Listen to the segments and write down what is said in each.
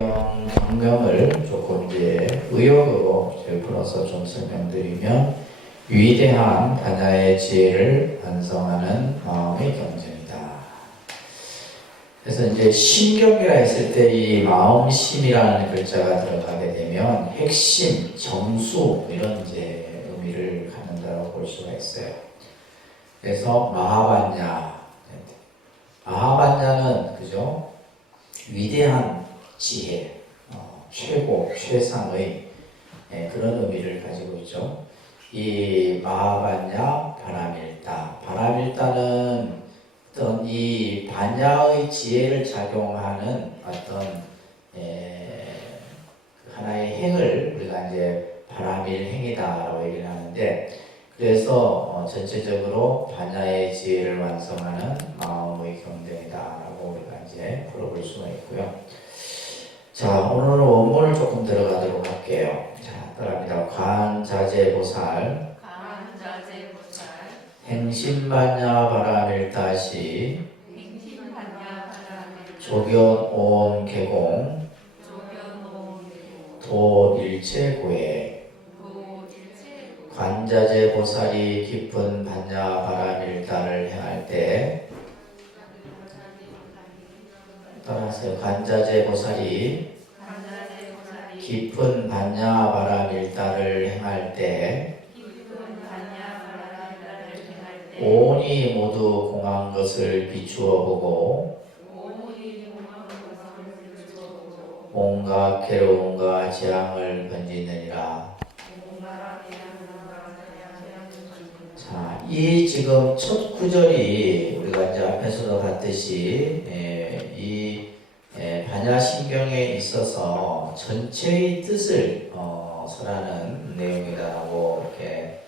성경을 조금 이제 의역으로 풀어서 좀 설명드리면, 위대한 반야의 지혜를 완성하는 마음의 경전이다. 그래서 이제 신경이라 했을 때 이 마음심이라는 글자가 들어가게 되면 핵심, 정수 이런 이제 의미를 갖는다고 볼 수가 있어요. 그래서 마하반야는 그죠? 위대한 지혜, 최고, 최상의 그런 의미를 가지고 있죠. 이 마하반야 바라밀다는 어떤 이 반야의 지혜를 작용하는 어떤 하나의 행을 우리가 이제 바라밀 행이다라고 얘기를 하는데, 그래서 전체적으로 반야의 지혜를 완성하는 마음의 경전이다라고 우리가 이제 풀어볼 수가 있고요. 자, 오늘은 원문을 조금 들어가도록 할게요. 자, 따라합니다. 관자재보살 행심반야 바라밀다시 조견온 개공 도일체고에 관자재보살이 깊은 반야 바라밀다를 행할 때, 따라하세요. 관자재보살이 깊은 반야 바라밀다를 행할 때 온이 모두 공한 것을 비추어 보고 온갖 괴로움과 재앙을 건지느니라. 자, 이 지금 첫 구절이 우리가 이제 앞에서도 봤듯이 이 반야신경에 있어서 전체의 뜻을 설하는 내용이라고 이렇게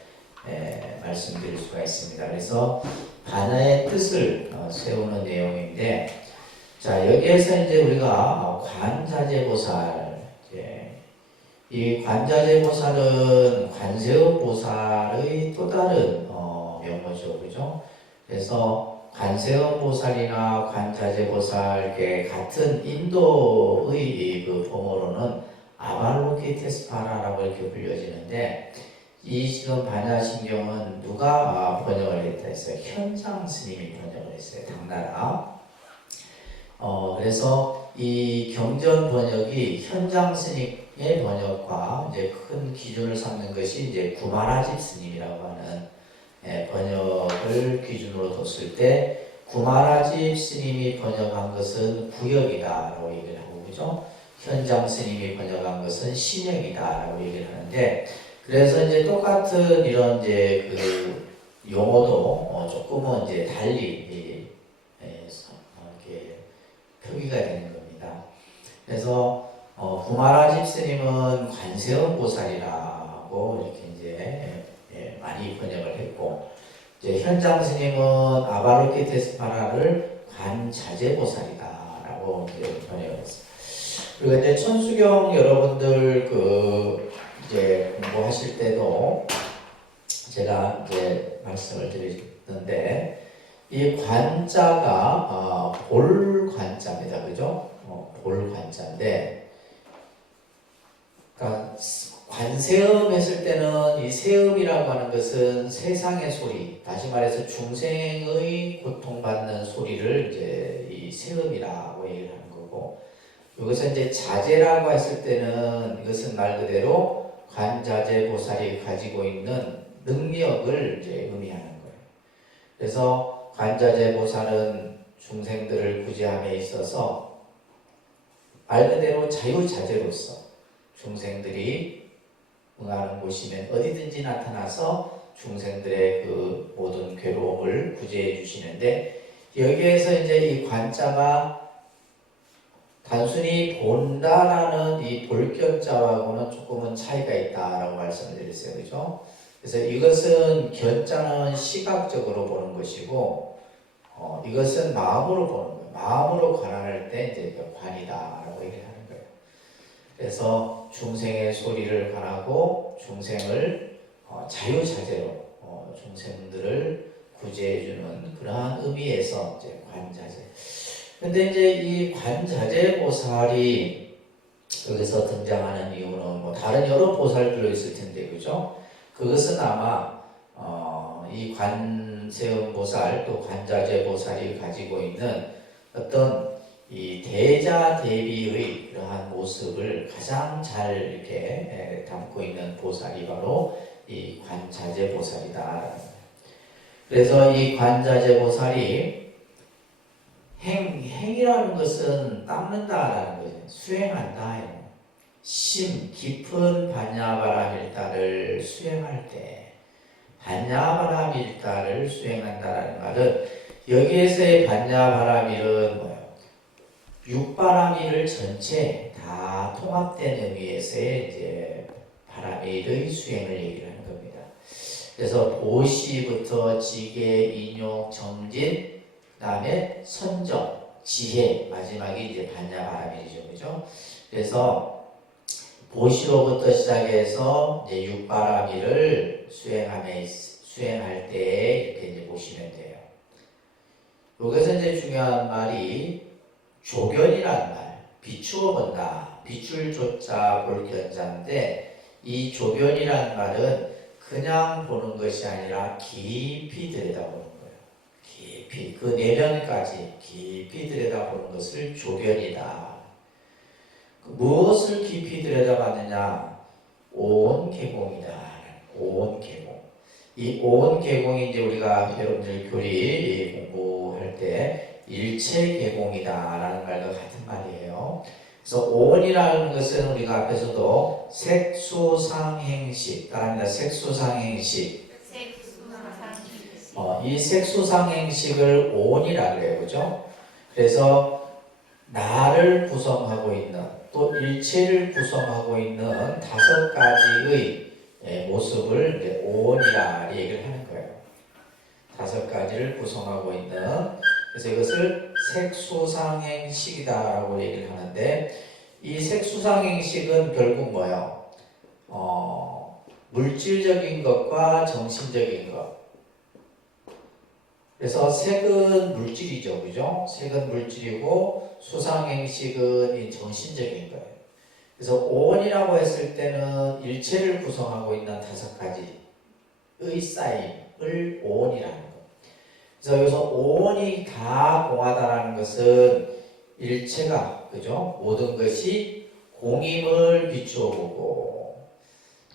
말씀드릴 수가 있습니다. 그래서 반야의 뜻을 세우는 내용인데, 자, 여기에서 이제 우리가 관자재보살, 이 관자재보살은 관세음보살의 또 다른 명호죠, 그죠? 그래서 관세음보살이나 관자재보살 같은 인도의 그 범어로는 아발로키테스파라라고 이렇게 불려지는데, 이 지금 반야신경은 누가 번역을 했다 했어요? 현장 스님이 번역을 했어요. 당나라. 그래서 이 경전 번역이 현장 스님의 번역과 이제 큰 기준을 삼는 것이 이제 구마라집 스님이라고 하는 번역을 기준으로 뒀을 때, 구마라집 스님이 번역한 것은 구역이다라고 얘기를 하고, 그죠? 현장 스님이 번역한 것은 신역이다라고 얘기를 하는데, 그래서 이제 똑같은 이런 이제 그 용어도 조금은 이제 달리 이렇게 표기가 되는 겁니다. 그래서 구마라집 스님은 관세음보살이라고 이렇게 이제 많이 번역을 했고, 이제 현장 스님은 아발로키테스파라를 관자재보살이다라고 이제 번역을 했어요. 그리고 이제 천수경 여러분들 이제 공부하실 때도 제가 이제 말씀을 드렸는데, 이 관자가 볼관자입니다, 그죠? 볼관자인데, 그러니까 관세음 했을 때는 이 세음이라고 하는 것은 세상의 소리, 다시 말해서 중생의 고통받는 소리를 이제 이 세음이라고 얘기를 하는 거고, 이것은 이제 자재라고 했을 때는 이것은 말 그대로 관자재보살이 가지고 있는 능력을 이제 의미하는 거예요. 그래서 관자재보살은 중생들을 구제함에 있어서 말 그대로 자유자재로서 중생들이 응하는 곳이면 어디든지 나타나서 중생들의 그 모든 괴로움을 구제해 주시는데, 여기에서 이제 이 관자가 단순히 본다라는 이 볼견자하고는 조금은 차이가 있다라고 말씀을 드렸어요, 그죠? 그래서 이것은 견자는 시각적으로 보는 것이고, 이것은 마음으로 보는 거예요. 마음으로 관할 때 이제 관이다라고 얘기를 하는 거예요. 그래서 중생의 소리를 관하고 중생을 자유자재로 중생들을 구제해주는 그러한 의미에서 이제 관자재. 근데 이제 이 관자재보살이 여기서 등장하는 이유는 뭐 다른 여러 보살들도 있을 텐데, 그죠? 그것은 아마 이 관세음 보살 또 관자재 보살이 가지고 있는 어떤 이 대자 대비의 그러한 모습을 가장 잘 이렇게 담고 있는 보살이 바로 이 관자재 보살이다. 그래서 이 관자재 보살이 행이라는 것은 닦는다라는 거죠. 수행한다. 심 깊은 반야바라밀다를 수행할 때, 반야바라밀다를 수행한다라는 말은 여기에서의 반야바라밀은 뭐예요? 육바라밀을 전체 다 통합된 의미에서의 이제 바라밀의 수행을 얘기를 하는 겁니다. 그래서 보시부터 지계, 인욕, 정진, 그 다음에 선정, 지혜, 마지막이 이제 반야바라밀이죠, 그죠? 그래서 보시로부터 시작해서 이제 육바라밀을 수행할 때 이렇게 이제 보시면 돼요. 여기서 이제 중요한 말이 조견이라는 말, 비추어 본다, 비출 조자 볼 견자인데 이 조견이라는 말은 그냥 보는 것이 아니라 깊이 들여다보는 거예요. 깊이 그 내면까지 깊이 들여다보는 것을 조견이다. 무엇을 깊이 들여다봤느냐? 온 계공이다. 온 계공. 이 온 계공이 이제 우리가 여러분들 교리 공부할 때 일체 계공이다라는 말과 같은 말이에요. 그래서 온이라는 것은 우리가 앞에서도 색수상행식, 따라합니다. 색수상행식. 이 색수상행식을 온이라고 해요, 그죠? 그래서 나를 구성하고 있는 또 일체를 구성하고 있는 5가지의 모습을 이제 온이라 얘기를 하는 거예요. 5가지를 구성하고 있는, 그래서 이것을 색수상행식이다라고 얘기를 하는데 이 색수상행식은 결국 뭐예요? 물질적인 것과 정신적인 것. 그래서 색은 물질이죠, 그죠? 색은 물질이고 수상행식은 이 정신적인 거예요. 그래서 온이라고 했을 때는 일체를 구성하고 있는 5가지의 쌓임을 온이라는 거예요. 그래서 여기서 온이 다 공하다라는 것은 일체가, 그죠? 모든 것이 공임을 비추어 보고,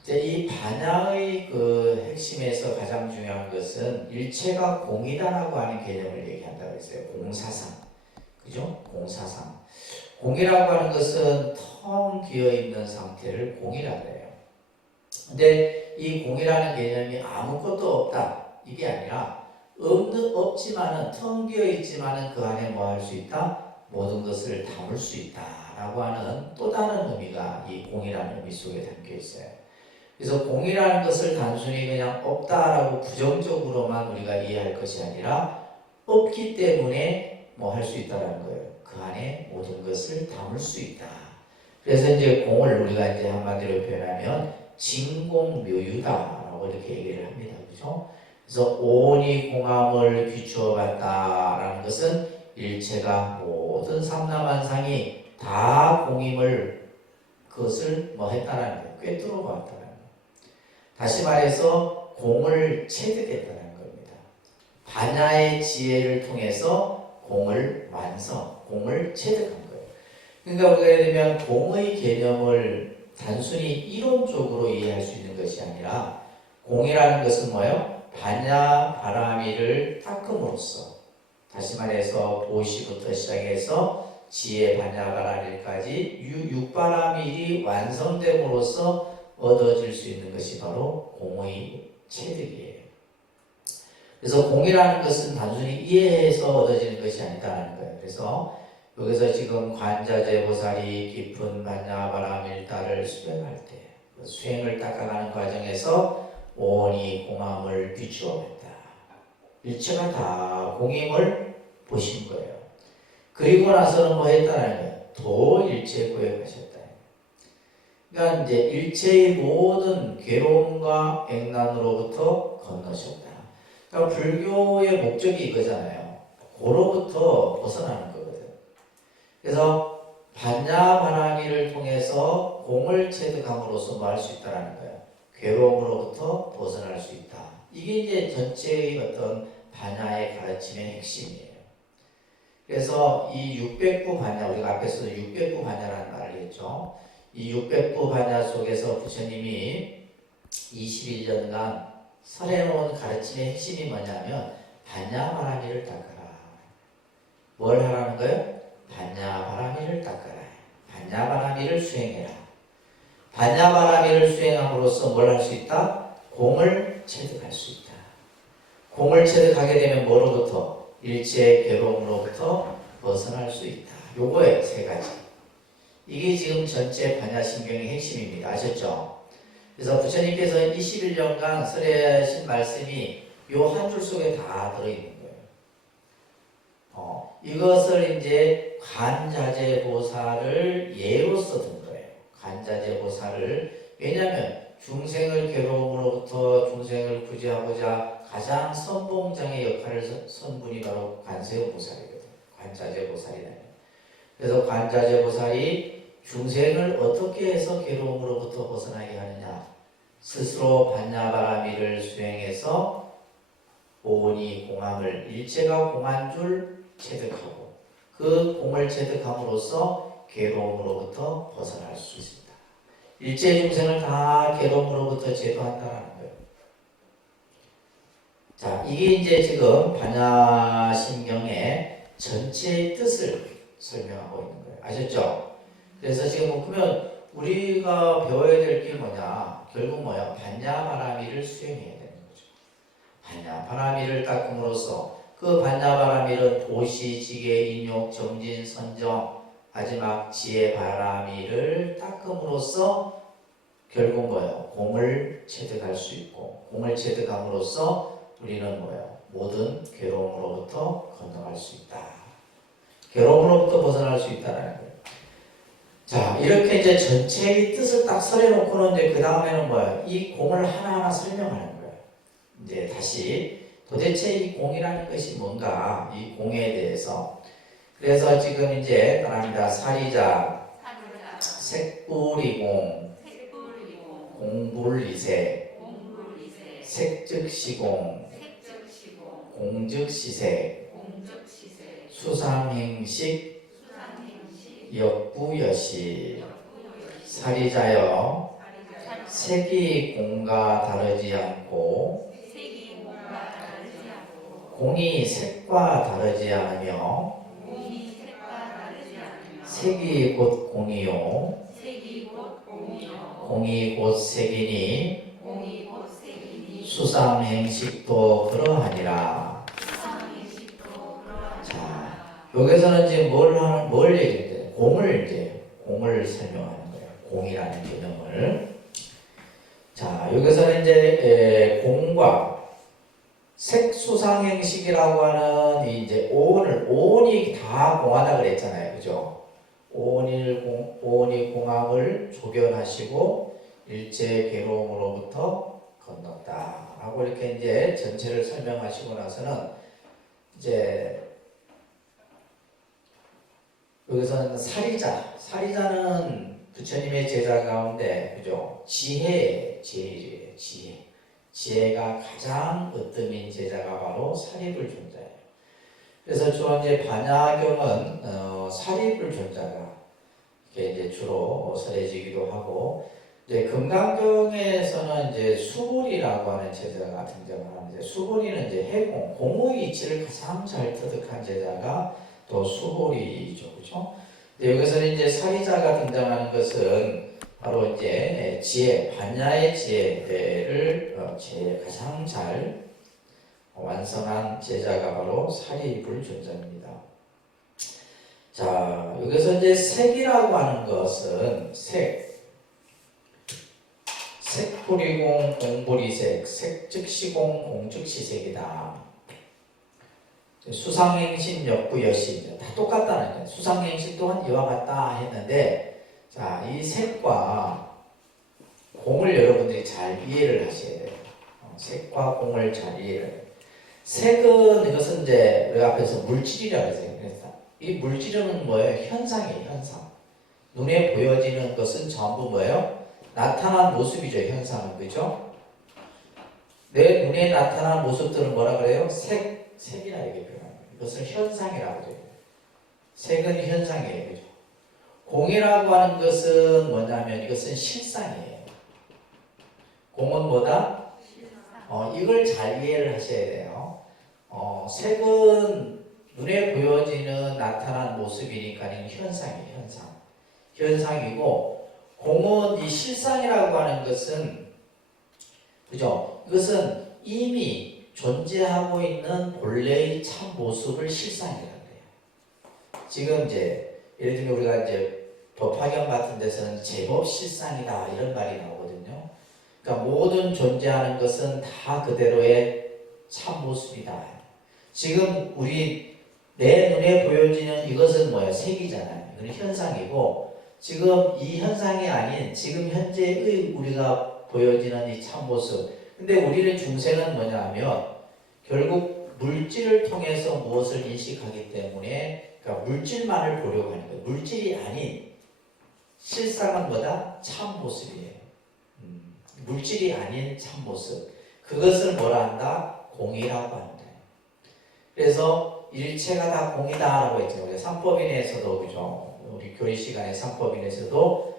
이제 이 반야의 그 핵심에서 가장 중요한 것은 일체가 공이다라고 하는 개념을 얘기한다고 했어요. 공사상. 그죠? 공사상. 공이라고 하는 것은 텅 비어 있는 상태를 공이라고 해요. 근데 이 공이라는 개념이 아무것도 없다. 이게 아니라 없지만은 텅 비어 있지만은 그 안에 뭐 할 수 있다? 모든 것을 담을 수 있다라고 하는 또 다른 의미가 이 공이라는 의미 속에 담겨 있어요. 그래서 공이라는 것을 단순히 그냥 없다라고 부정적으로만 우리가 이해할 것이 아니라 없기 때문에 뭐 할 수 있다라는 거예요. 그 안에 모든 것을 담을 수 있다. 그래서 이제 공을 우리가 이제 한마디로 표현하면 진공묘유다라고 이렇게 얘기를 합니다. 그죠? 그래서 온이 공함을 비추어 봤다라는 것은 일체가 모든 삼라만상이 다 공임을 그것을 뭐 했다라는 거예요. 꿰뚫어 봤다라는 거예요. 다시 말해서 공을 체득했다는 겁니다. 반야의 지혜를 통해서 공을 공을 체득한 거예요. 그러니까 우리가 예를 들면 공의 개념을 단순히 이론적으로 이해할 수 있는 것이 아니라 공이라는 것은 뭐예요? 반야 바라미를 닦음으로써, 다시 말해서 보시부터 시작해서 지혜 반야 바라밀까지 육바라밀이 완성됨으로써 얻어질 수 있는 것이 바로 공의 체득이에요. 그래서 공이라는 것은 단순히 이해해서 얻어지는 것이 아니다라는 거예요. 그래서 여기서 지금 관자재 보살이 깊은 반야바라밀다를 수행할 때, 그 수행을 닦아가는 과정에서 온이 공함을 비추어냈다. 일체가 다 공임을 보신 거예요. 그리고 나서는 뭐 했다는 거예요? 도일체 구역하셨다. 그러니까 이제 일체의 모든 괴로움과 액난으로부터 건너셨다. 그러니까 불교의 목적이 이거잖아요. 고로부터 벗어나는 거거든. 그래서 반야바라미를 통해서 공을 체득함으로써 뭐 할 수 있다라는 거예요. 괴로움으로부터 벗어날 수 있다. 이게 이제 전체의 어떤 반야의 가르침의 핵심이에요. 그래서 이 600부 반야, 우리가 앞에서도 600부 반야라는 말을 했죠. 이 600부 반야 속에서 부처님이 21년간 설해놓은 가르침의 핵심이 뭐냐면 반야바라미를 닦아라. 뭘 하라는 거예요? 반야바라미를 닦아라. 반야바라미를 수행해라. 반야바라미를 수행함으로써 뭘 할 수 있다? 공을 체득할 수 있다. 공을 체득하게 되면 뭐로부터? 일체 괴로움으로부터 벗어날 수 있다. 요거에 세 가지. 이게 지금 전체 반야심경의 핵심입니다. 아셨죠? 그래서 부처님께서 21년간 설해하신 말씀이 요 한 줄 속에 다 들어있는 거예요. 이것을 이제 관자재보살을 예로서 든 거예요. 관자재보살을. 왜냐하면 중생을 괴로움으로부터 중생을 구제하고자 가장 선봉장의 역할을 선 분이 바로 관세음보살이거든요. 관자재보살이라는. 그래서 관자재보살이 중생을 어떻게 해서 괴로움으로부터 벗어나게 하느냐. 스스로 반야바라미를 수행해서 오온이 공함을 일체가 공한 줄 체득하고 그 공을 체득함으로써 괴로움으로부터 벗어날 수 있습니다. 일체 중생을 다 괴로움으로부터 제도한다는 거예요. 자, 이게 이제 지금 반야심경의 전체의 뜻을 설명하고 있는 거예요. 아셨죠? 그래서 지금 그러면 우리가 배워야 될 게 뭐냐? 결국 뭐야? 반야바라미를 수행해야 되는 거죠. 반야바라미를 닦음으로써 그 반야바라미는 도시, 지계, 인욕, 정진, 선정, 마지막 지혜바라미를 닦음으로써 결국 뭐예요? 공을 체득할 수 있고 공을 체득함으로써 우리는 뭐예요? 모든 괴로움으로부터 건너갈 수 있다. 괴로움으로부터 벗어날 수 있다는 거예요. 자, 이렇게 이제 전체의 뜻을 딱 설해놓고는 이제 그 다음에는 뭐예요? 이 공을 하나하나 설명하는 거예요. 이제 다시 도대체 이 공이라는 것이 뭔가, 이 공에 대해서. 그래서 지금 이제 따라합니다. 사리자, 색불이공, 공불이색, 색즉시공, 공즉시색, 수상행식, 역부여시. 사리자여, 색이 공과 다르지 않고 공이 색과 다르지 않으며 색이 곧 공이요 공이 곧 색이니 수상행식도 그러하니라. 자, 여기서는 이제 뭘 얘기해요? 공을 설명하는 거예요. 공이라는 개념을. 자, 여기서는 이제 공과 색수상행식이라고 하는 이제 오온이 다 공하다 그랬잖아요. 그죠? 오온이 공함을 조견하시고 일체 괴로움으로부터 건넜다. 하고 이렇게 이제 전체를 설명하시고 나서는 이제 여기서는 사리자는 부처님의 제자 가운데 그죠? 지혜가 가장 으뜸인 제자가 바로 사리불 존자예요. 그래서 주로 이제 반야경은 사리불 존자가 이제 주로 설해지기도 하고, 이제 금강경에서는 이제 수불이라고 하는 제자가 등장을 하는데, 수불이는 이제 해공, 공의 이치를 가장 잘 터득한 제자가 또 수불이죠, 그렇죠? 여기서는 이제 사리자가 등장하는 것은 바로 이제 반야의 지혜를 가장 잘 완성한 제자가 바로 사리불 존자입니다. 자, 여기서 이제 색이라고 하는 것은 색불이공 공불이색, 색즉시공 공즉시색이다. 수상행신 역부여시 다 똑같다는 거예요. 수상행신 또한 이와 같다 했는데, 자, 이 색과 공을 여러분들이 잘 이해를 하셔야 돼요. 색과 공을 잘 이해를 해요. 색은 이것은 이제 우리가 앞에서 물질이라고 했어요. 이 물질은 뭐예요? 현상이에요, 현상. 눈에 보여지는 것은 전부 뭐예요? 나타난 모습이죠. 현상은. 그죠? 내 눈에 나타난 모습들은 뭐라 그래요? 색이라 이렇게 표현합니다. 이것을 현상이라고 해요. 색은 현상이에요. 그죠? 공이라고 하는 것은 뭐냐면 이것은 실상이에요. 공은 뭐다? 이걸 잘 이해를 하셔야 돼요. 색은 눈에 보여지는 나타난 모습이니까 현상이에요. 현상이고, 공은 이 실상이라고 하는 것은, 그죠? 이것은 이미 존재하고 있는 본래의 참 모습을 실상이라고 해요. 지금 이제 예를 들면 우리가 이제 법화경 같은 데서는 제법 실상이다 이런 말이 나오거든요. 그러니까 모든 존재하는 것은 다 그대로의 참 모습이다. 지금 우리 내 눈에 보여지는 이것은 뭐예요? 색이잖아요. 이건 현상이고, 지금 이 현상이 아닌 지금 현재의 우리가 보여지는 이 참 모습. 근데 우리는 중생은 뭐냐 하면 결국 물질을 통해서 무엇을 인식하기 때문에, 그러니까 물질만을 보려고 하는 거예요. 물질이 아닌 실상은 뭐다? 참 모습이에요. 물질이 아닌 참 모습. 그것을 뭐라 한다? 공이라고 한다. 그래서 일체가 다 공이다라고 했죠. 우리 삼법인에서도, 그죠? 우리 교리 시간에 삼법인에서도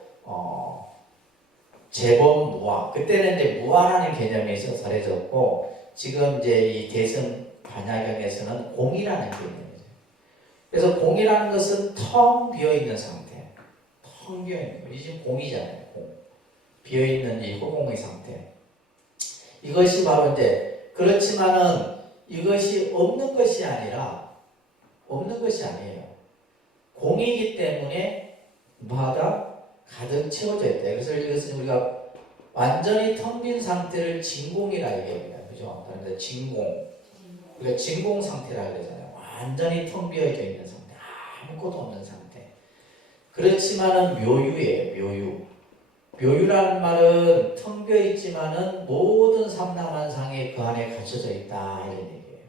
재범 무아. 그때는 이제 무아라는 개념이 있어서 잘해졌고, 지금 이제 이 대승 반야경에서는 공이라는 개념이죠. 그래서 공이라는 것은 텅 비어 있는 상태. 텅 비어 있는 거. 이 지금 공이잖아요. 공. 비어 있는 이 허공의 상태. 이것이 바로 이제, 그렇지만은 이것이 없는 것이 아니라, 없는 것이 아니에요. 공이기 때문에 뭐하다? 가득 채워져 있다. 그래서 이것은 우리가 완전히 텅 빈 상태를 진공이라 얘기합니다. 그죠? 그런데 진공. 우리가 진공 상태라 그러잖아요. 완전히 텅 비어져 있는 상태. 아무것도 없는 상태. 그렇지만은 묘유예요. 묘유. 묘유라는 말은 텅 비어 있지만은 모든 삼라만상이 그 안에 갇혀져 있다 이런 얘기예요.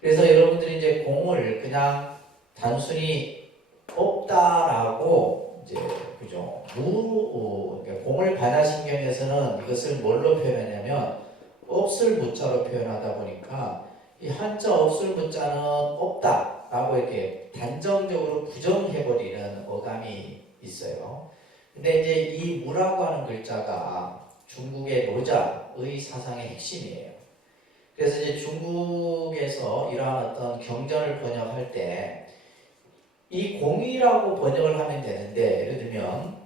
그래서 여러분들이 이제 공을 그냥 단순히 없다라고 이제 그죠? 그러니까 공을 반야신경에서는 이것을 뭘로 표현하냐면 없을 무자로 표현하다 보니까 이 한자 없을 무자는 없다라고 이렇게 단정적으로 부정해버리는 어감이 있어요. 근데 이제 이 무라고 하는 글자가 중국의 노자의 사상의 핵심이에요. 그래서 이제 중국에서 이러한 어떤 경전을 번역할 때 이 공이라고 번역을 하면 되는데, 예를 들면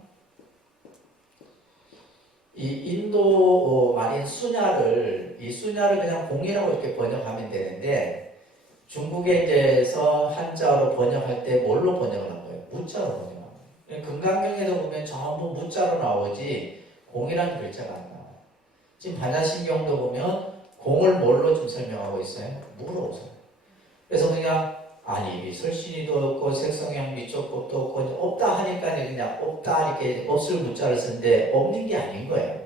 이 인도 말인 수냐를 그냥 공이라고 이렇게 번역하면 되는데, 중국에 대해서 한자로 번역할 때 뭘로 번역을 한 거예요? 무자로 번역을. 금강경에도 보면 전부 무자로 나오지 공이라는 글자가 안 나와요. 지금 반야신경도 보면 공을 뭘로 좀 설명하고 있어요? 무로. 그래서 그냥 아니 설신이도 없고 색성형 미적법도 없고 없다 하니까 그냥 없다 이렇게 없을 무자를 쓰는데 없는 게 아닌 거예요.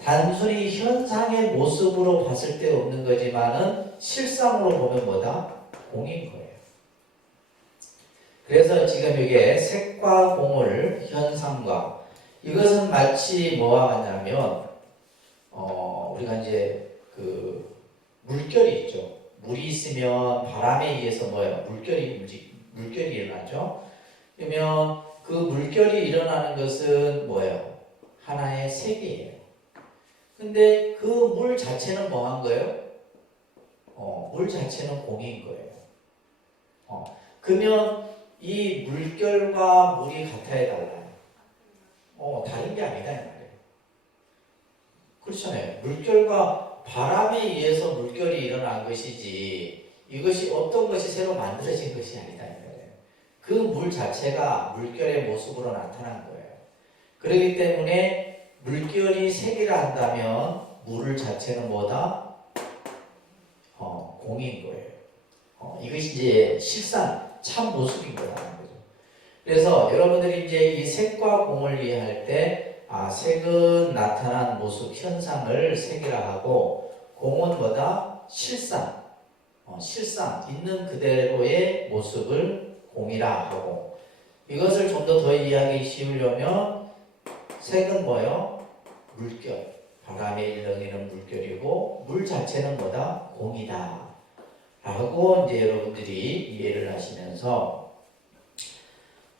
단순히 현상의 모습으로 봤을 때 없는 거지만은 실상으로 보면 뭐다? 공인 거예요. 그래서 지금 이게 색과 공을 현상과, 이것은 마치 뭐와 같냐면 우리가 이제 그 물결이 있죠. 물이 있으면 바람에 의해서 뭐예요? 물결이 일어나죠. 그러면 그 물결이 일어나는 것은 뭐예요? 하나의 색이에요. 근데 그 물 자체는 뭐한 거예요? 물 자체는 공인 거예요. 그러면 이 물결과 물이 같아야 달라요. 다른 게 아니다 이 말이에요. 그렇잖아요. 물결과 바람에 의해서 물결이 일어난 것이지 이것이 어떤 것이 새로 만들어진 것이 아니다 이 말이에요. 그 물 자체가 물결의 모습으로 나타난 거예요. 그렇기 때문에 물결이 색이라 한다면 물 자체는 뭐다? 공인 거예요. 이것이 이제 실상 참 모습인 거라는 거죠. 그래서 여러분들이 이제 이 색과 공을 이해할 때, 색은 나타난 모습, 현상을 색이라 하고, 공은 뭐다? 실상, 있는 그대로의 모습을 공이라 하고, 이것을 좀 더 이해하기 쉬우려면 색은 뭐요? 물결. 바람에 일렁이는 물결이고 물 자체는 뭐다? 공이다. 라고 이제 여러분들이 이해를 하시면서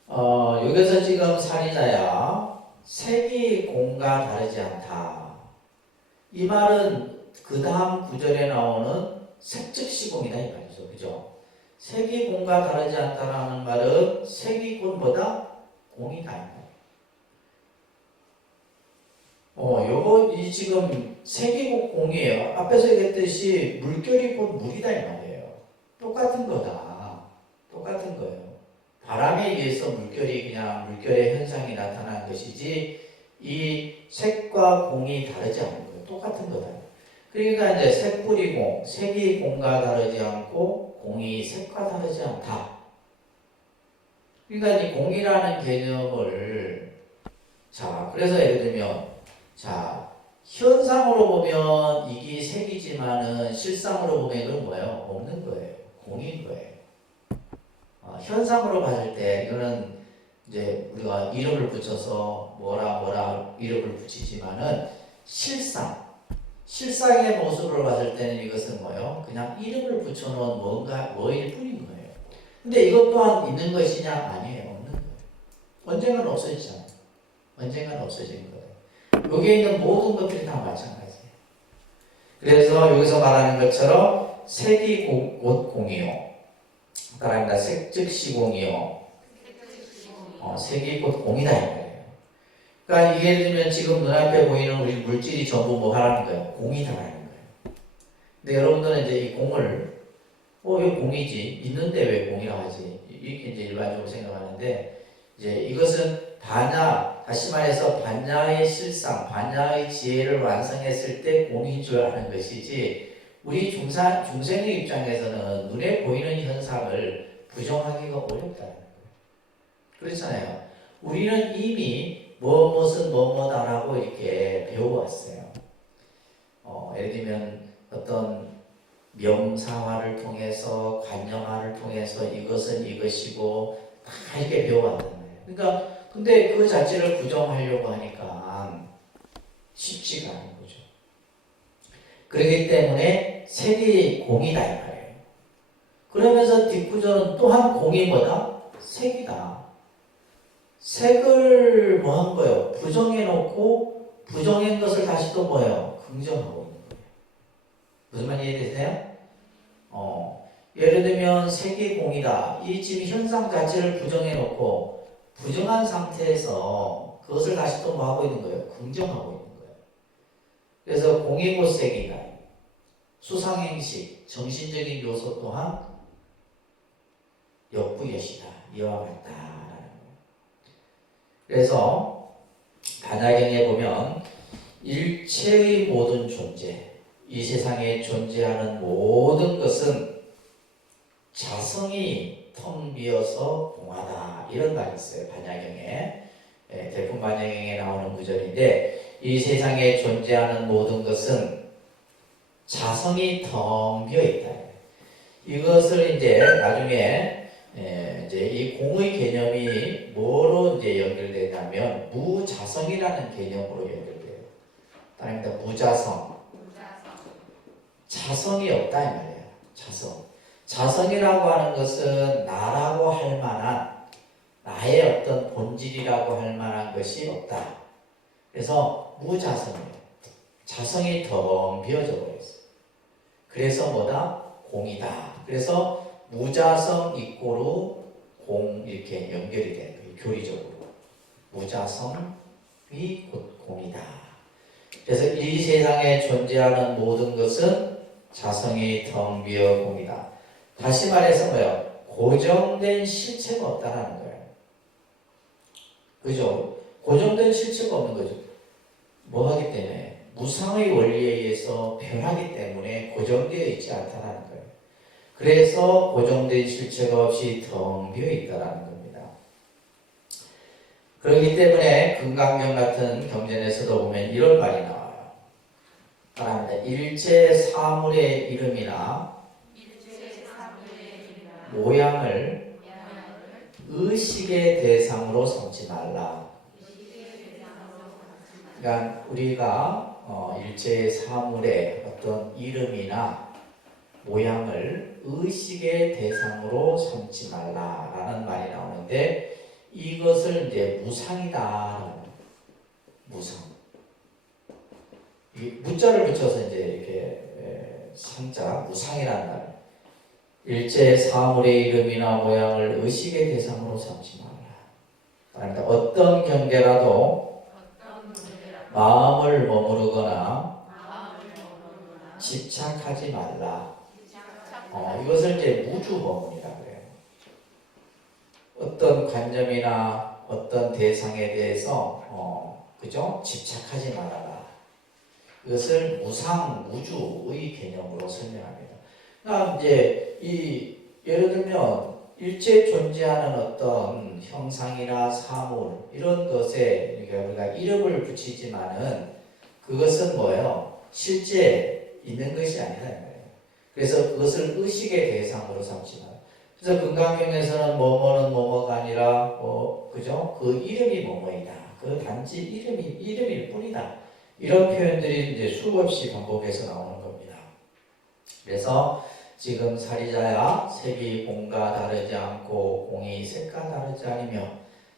여기서 지금 산이자야 색이 공과 다르지 않다. 이 말은 그 다음 구절에 나오는 색즉시공이다 이 말이죠. 그죠? 색이 공과 다르지 않다라는 말은 색이 곧 뭐다? 공이다. 요거 이 지금 색이 곧 공이에요. 앞에서 얘기했듯이 물결이 곧 물이다 이 말이에요. 똑같은 거다. 똑같은 거예요. 바람에 의해서 물결이 그냥 물결의 현상이 나타난 것이지 이 색과 공이 다르지 않은 거예요. 똑같은 거다. 그러니까 이제 색불이 공, 색이 공과 다르지 않고 공이 색과 다르지 않다. 그러니까 이 공이라는 개념을 자 그래서 예를 들면 자 현상으로 보면 이게 색이지만은 실상으로 보면 이건 뭐예요? 없는 거예요. 공인 거예요. 현상으로 봤을 때 이거는 이제 우리가 이름을 붙여서 뭐라 이름을 붙이지만은 실상의 모습으로 봤을 때는 이것은 뭐예요? 그냥 이름을 붙여놓은 뭐일 뿐인 거예요. 근데 이것 또한 있는 것이냐? 아니에요. 없는 거예요. 언젠가는 없어지잖아요. 언젠가는 없어지는 거예요. 여기에 있는 모든 것들이 다 마찬가지예요. 그래서 여기서 말하는 것처럼 색이 곧 공이요. 따라합니다. 색즉시공이요. 색이 곧 공이다 이 말이에요. 그러니까 이게 예를 들면 지금 눈앞에 보이는 우리 물질이 전부 뭐 하라는 거예요? 공이다라는 거예요. 근데 여러분들은 이제 이 공을 이거 공이지 있는데 왜 공이라 하지? 이렇게 이제 일반적으로 생각하는데 이제 이것은 다시 말해서 반야의 실상, 반야의 지혜를 완성했을 때 공인 줄 아는 것이지 우리 중생의 입장에서는 눈에 보이는 현상을 부정하기가 어렵다는 거예요. 그렇잖아요. 우리는 이미 무엇은 뭐뭐다라고 이렇게 배워왔어요. 예를 들면 어떤 명사화를 통해서 관념화를 통해서 이것은 이것이고 다 이렇게 배워왔단 말이에요. 그러니까 근데 그 자체를 부정하려고 하니까 쉽지가 않은 거죠. 그렇기 때문에 색이 공이다 이 말이에요. 그러면서 뒷구절은 또한 공이 뭐다? 색이다. 색을 뭐 한 거예요? 부정해놓고 부정한 것을 다시 또 뭐예요? 긍정하고 있는 거예요. 무슨 말인지 이해되세요? 예를 들면 색이 공이다. 이 지금 현상 자체를 부정해놓고 부정한 상태에서 그것을 다시 또 뭐 하고 있는 거예요? 긍정하고 있는 거예요. 그래서 공이 곧 색이다. 수상행식, 정신적인 요소 또한 역부여시다. 이와 같다라는 거예요. 그래서 반야경에 보면 일체의 모든 존재, 이 세상에 존재하는 모든 것은 자성이 텅 비어서 공하다. 이런 말이 있어요. 반야경에. 대풍반야경에 나오는 구절인데 이 세상에 존재하는 모든 것은 자성이 텅 비어 있다. 이것을 이제 나중에 이제 이 공의 개념이 뭐로 이제 연결되냐면 무자성이라는 개념으로 연결돼요. 따라합니다. 무자성. 자성이 없다 이 말이에요. 자성이라고 하는 것은 나라고 할 만한 나의 어떤 본질이라고 할 만한 것이 없다. 그래서 무자성이에요. 자성이 텅 비어져 버렸어요. 그래서 뭐다? 공이다. 그래서 무자성 이꼬르 공 이렇게 연결이 되는 거예요. 교리적으로. 무자성이 곧 공이다. 그래서 이 세상에 존재하는 모든 것은 자성이 텅 비어 공이다. 다시 말해서 뭐예요? 고정된 실체가 없다는 거예요. 그죠? 고정된 실체가 없는 거죠. 뭐 하기 때문에? 무상의 원리에 의해서 변하기 때문에 고정되어 있지 않다는 거예요. 그래서 고정된 실체가 없이 텅 비어 있다는 겁니다. 그렇기 때문에 금강경 같은 경전에서도 보면 이런 말이 나와요. 따라합니다. 일체 사물의 이름이나 모양을 의식의 대상으로 삼지 말라. 그러니까 우리가 일체의 사물의 어떤 이름이나 모양을 의식의 대상으로 삼지 말라라는 말이 나오는데 이것을 이제 무상이다. 무상. 이 무자를 붙여서 이제 이렇게 상자 무상이라는 말. 일체 사물의 이름이나 모양을 의식의 대상으로 삼지 마라. 그러니까 어떤 경계라도 마음을 머무르거나 집착하지 말라. 이것을 이제 무주법문이라 그래요. 어떤 관념이나 어떤 대상에 대해서 그죠? 집착하지 말아라. 이것을 무상, 무주의 개념으로 설명합니다. 그러니까 이제 예를 들면 일체 존재하는 어떤 형상이나 사물 이런 것에 우리가 이름을 붙이지만은 그것은 뭐예요? 실제 있는 것이 아니다 이 말이에요. 그래서 그것을 의식의 대상으로 삼지 마. 그래서 금강경에서는 뭐뭐는 뭐뭐가 아니라 그죠? 그 이름이 뭐뭐이다. 그 단지 이름일 뿐이다. 이런 표현들이 이제 수없이 반복해서 나오는 겁니다. 그래서 지금 사리자야 색이 공과 다르지 않고 공이 색과 다르지 않으며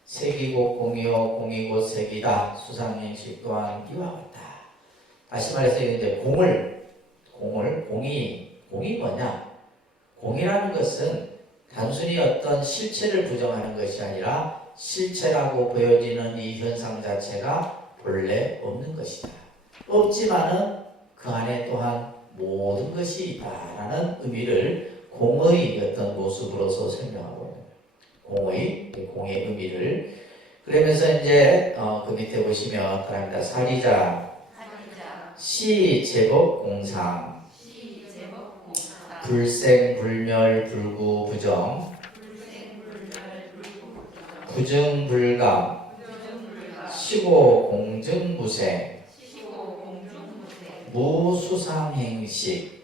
색이 곧 공이요 공이 곧 색이다. 수상행식 또한 이와 같다. 다시 말해서 이제 공이 뭐냐? 공이라는 것은 단순히 어떤 실체를 부정하는 것이 아니라 실체라고 보여지는 이 현상 자체가 본래 없는 것이다. 없지만은 그 안에 또한 모든 것이 있다라는 의미를 공의 어떤 모습으로서 설명하고 있는 거예요. 공의 의미를 그러면서 이제 그 밑에 보시면 그럽니다. 사리자 시 제법 공상 불생 불멸 불구 부정 부증 불감 시고 공증 무생 무수상행식.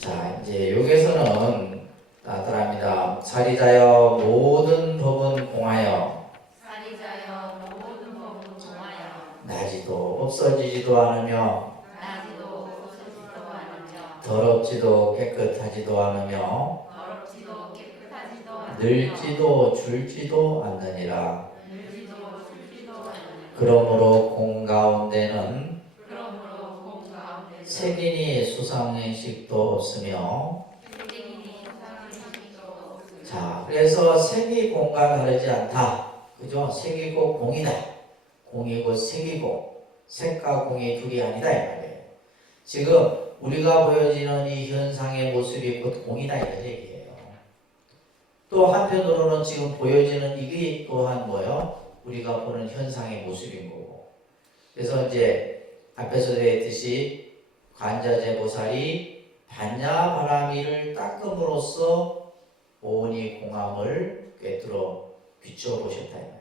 자, 이제 여기서는 나타납니다. 사리자여 모든 법은 공하여 나지도 없어지지도 않으며 더럽지도 깨끗하지도 않으며 늙지도 줄지도 않느니라. 그러므로 공 가운데는 색이니 수상행식도 없으며. 자, 그래서 색이 공과 다르지 않다. 그죠? 색이 곧 공이다. 공이 곧 색이고 색과 공이 둘이 아니다 이 말이에요. 지금 우리가 보여지는 이 현상의 모습이 곧 공이다 이런 얘기예요. 또 한편으로는 지금 보여지는 이게 또한 뭐예요? 우리가 보는 현상의 모습인 거고. 그래서 이제 앞에서 되어 있듯이 관자재보살이 반야바라미를 닦음으로써 오온이 공함을 꿰뚫어 비추어 보셨다 이 말이에요.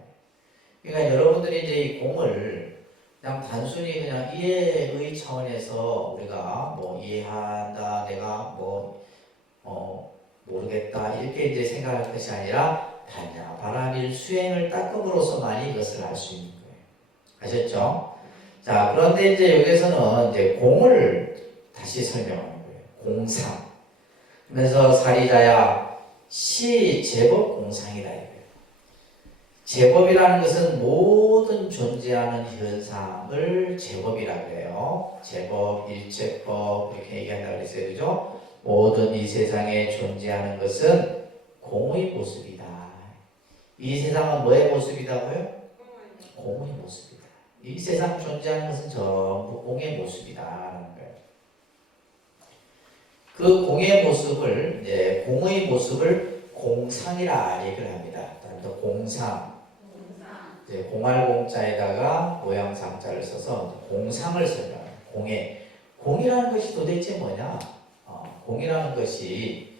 그러니까 여러분들이 이제 이 공을 그냥 단순히 그냥 이해의 차원에서 우리가 뭐 이해한다, 내가 모르겠다 이렇게 이제 생각할 것이 아니라 반야바라미를 수행을 닦음으로써만이 이것을 알 수 있는 거예요. 아셨죠? 자, 그런데 이제 여기서는 이제 공을 다시 설명하는 거예요. 공상. 그러면서 사리자야 시 제법 공상이다 이거예요. 제법이라는 것은 모든 존재하는 현상을 제법이라 그래요. 제법, 일체법 이렇게 얘기한다고 그랬어요. 그죠? 모든 이 세상에 존재하는 것은 공의 모습이다. 이 세상은 뭐의 모습이다고요? 공의 모습이다. 이 세상 존재하는 것은 전부 공의 모습이다라는 거예요. 그 공의 모습을 공의 모습을 공상이라 얘기를 합니다. 공상, 공할공자에다가 모양상자를 써서 공상을 설명해요. 공이라는 것이 도대체 뭐냐? 공이라는 것이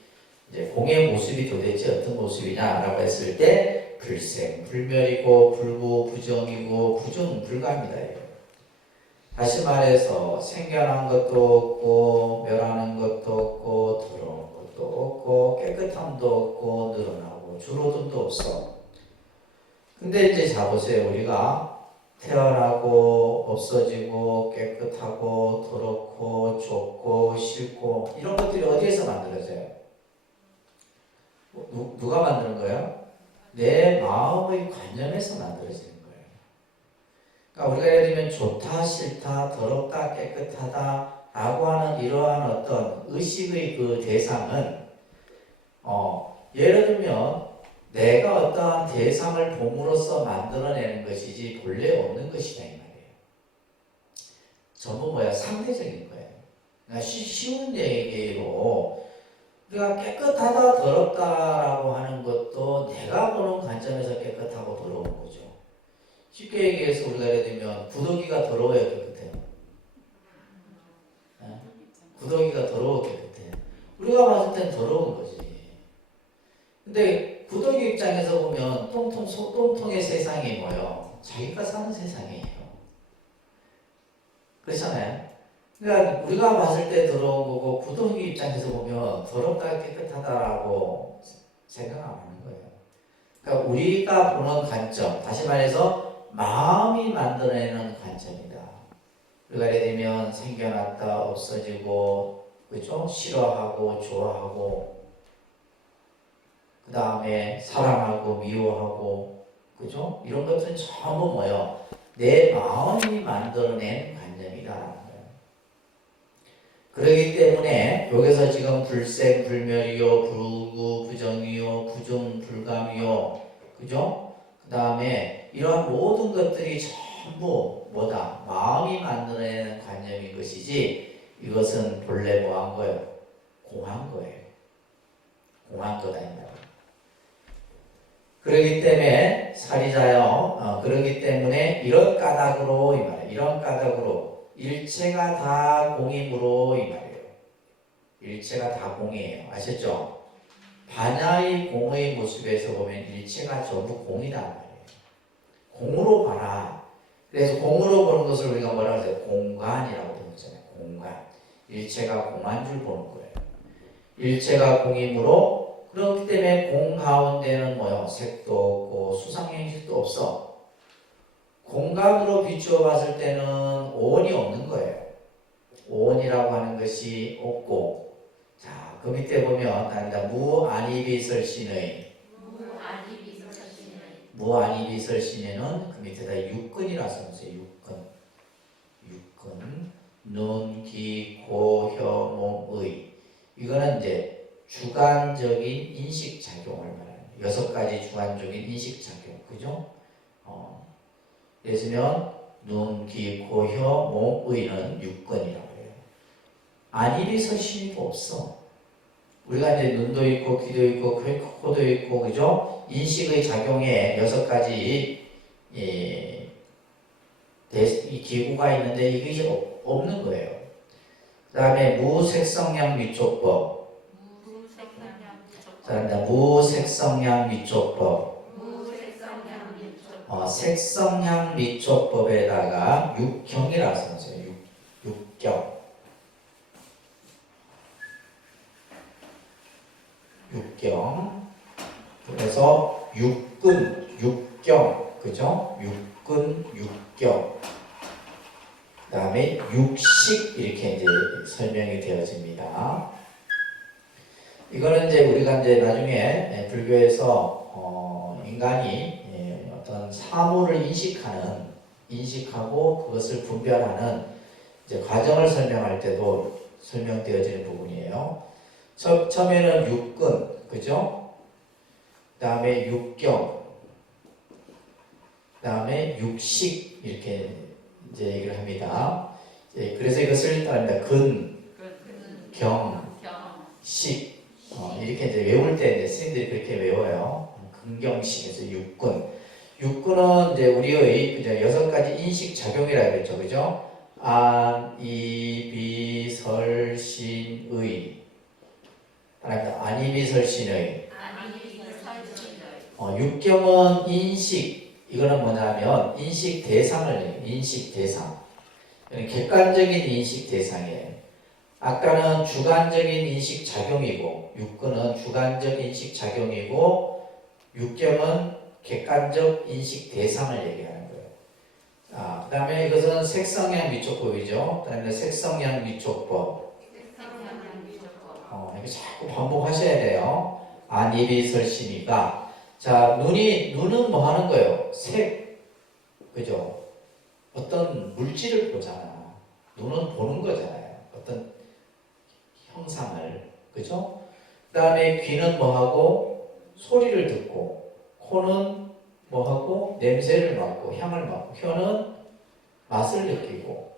이제 공의 모습이 도대체 어떤 모습이냐라고 했을 때 불생, 불멸이고 불구, 부정이고 부정, 불가입니다. 다시 말해서 생겨난 것도 없고 멸하는 것도 없고 더러운 것도 없고 깨끗함도 없고 늘어나고 나타나고 줄어듦도 없어. 근데 이제 자 보세요. 우리가 태어나고 없어지고 깨끗하고 더럽고 좁고 싫고 이런 것들이 어디에서 만들어져요? 누가 만드는 거예요? 내 마음의 관념에서 만들어지는 거예요. 그러니까 우리가 예를 들면 좋다, 싫다, 더럽다, 깨끗하다 라고 하는 이러한 어떤 의식의 그 대상은 예를 들면 내가 어떠한 대상을 봄으로써 만들어내는 것이지 본래 없는 것이다 이 말이에요. 전부 뭐야? 상대적인 거예요. 그러니까 쉬운 얘기로 우리가 깨끗하다 더럽다라고 하는 것도 내가 보는 관점에서 깨끗하고 더러운 거죠. 쉽게 얘기해서 우리가 예를 들면 구더기가 더러워야 깨끗해요. 구더기가 더러워 깨끗해요. 우리가 봤을 땐 더러운 거지. 근데 구더기 입장에서 보면 똥통의 세상이 뭐예요? 자기가 사는 세상이에요. 그렇잖아요. 그러니까 우리가 봤을 때 더러운 거고 구더기 입장에서 보면 더럽다 깨끗하다라고 생각 안 하는 거예요. 그러니까 우리가 보는 관점, 다시 말해서 마음이 만들어내는 관점이다. 우리가 예를 들면 생겨났다 없어지고 그죠? 싫어하고 좋아하고 그 다음에 사랑하고 미워하고 그죠? 이런 것들은 전부 뭐예요? 내 마음이 만들어낸 관념이다. 그렇기 때문에 여기서 지금 불생 불멸이요 불구 부정이요 부중 불감이요 그죠? 그 다음에 이러한 모든 것들이 전부 뭐다? 마음이 만들어내는 관념인 것이지 이것은 본래 뭐한 거예요? 공한 거예요. 공한 거다 이 말이에요. 그렇기 때문에 사리자요. 그렇기 때문에 이런 까닭으로 이 말이에요. 이런 까닭으로 일체가 다 공이므로 이 말이에요. 일체가 다 공이에요. 아셨죠? 반야의 공의 모습에서 보면 일체가 전부 공이다 말이에요. 공으로 봐라. 그래서 공으로 보는 것을 우리가 뭐라고 하죠? 공간이라고 부르잖아요. 공간. 일체가 공한 줄 보는 거예요. 일체가 공이므로 그렇기 때문에 공 가운데는 뭐요? 색도 없고 수상행식도 없어. 공간으로 비추어 봤을 때는 오온이 없는 거예요. 오온이라고 하는 것이 없고 자, 그 밑에 보면 무안이비설신의 무안이비설신에는 그 밑에다 육근이라 써놓으세요. 육근 눈, 귀, 고, 혀, 몸, 의 이거는 이제 주관적인 인식작용을 말합니다. 6가지 주관적인 인식작용 그죠? 그래서 눈, 귀, 코, 혀, 몸, 의는 육근이라고 해요. 안이비설신이도 없어. 우리가 이제 눈도 있고 귀도 있고 코도 있고 그죠? 인식의 작용에 6가지 이 기구가 있는데 이것이 없는 거예요. 그 다음에 무색성량 위촉법 무색성량 위촉법 색성량 위촉법에다가 육경이라고 써있어요. 육경 그래서 육근 육경 그죠? 육근 육경 그 다음에 육식 이렇게 이제 설명이 되어집니다. 이거는 이제 우리가 이제 나중에 불교에서 인간이 어떤 사물을 인식하고 그것을 분별하는 이제 과정을 설명할 때도 설명되어지는 부분이에요. 처음에는 육근, 그죠? 그 다음에 육경, 그 다음에 육식 이렇게 이제 얘기를 합니다. 그래서 이것을 근, 경, 식 이렇게 이제 외울 때 이제 스님들이 그렇게 외워요. 근경식에서 육근은 이제 우리의 이제 6가지 인식 작용이라고 했죠, 그죠? 안, 이, 비, 설, 신, 의. 안이비설신의. 육경은 인식. 이거는 뭐냐면 인식 대상을 인식 대상. 객관적인 인식 대상이에요. 아까는 주관적인 인식 작용이고 육근은 주관적 인식 작용이고 육경은 객관적 인식 대상을 얘기하는 거예요. 그 다음에 이것은 색성향 미촉법이죠. 그 다음에 색성향 미촉법. 이거 자꾸 반복하셔야 돼요. 안입이 설심이가. 자, 눈은 뭐 하는 거예요? 색. 그죠? 어떤 물질을 보잖아. 눈은 보는 거잖아요. 어떤 형상을. 그죠? 그 다음에 귀는 뭐 하고? 소리를 듣고. 코는 뭐 하고? 냄새를 맡고, 향을 맡고. 혀는 맛을 느끼고.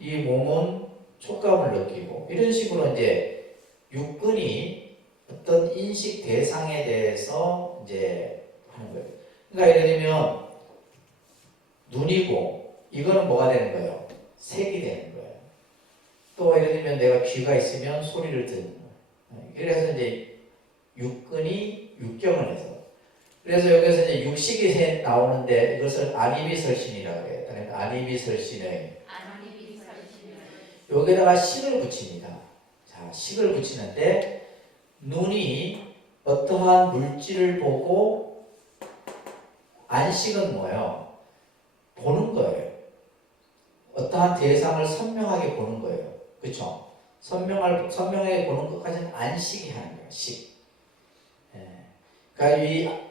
이 몸은 촉감을 느끼고. 이런 식으로 이제 육근이 어떤 인식 대상에 대해서 이제 하는 거예요. 그러니까 예를 들면 눈이고 이거는 뭐가 되는 거예요? 색이 되는 거예요. 또 예를 들면 내가 귀가 있으면 소리를 듣는 거예요. 그래서 이제 육근이 육경을 해서 그래서 여기서 이제 육식이 나오는데 이것을 안입이설신이라고 해요. 그러니까 안입이설신의 여기다가 식을 붙입니다. 자, 식을 붙이는데 눈이 어떠한 물질을 보고 안식은 뭐예요? 보는 거예요. 어떠한 대상을 선명하게 보는 거예요. 그렇죠? 선명하게 보는 것까지는 안식이 하는 거예요. 식. 그러니까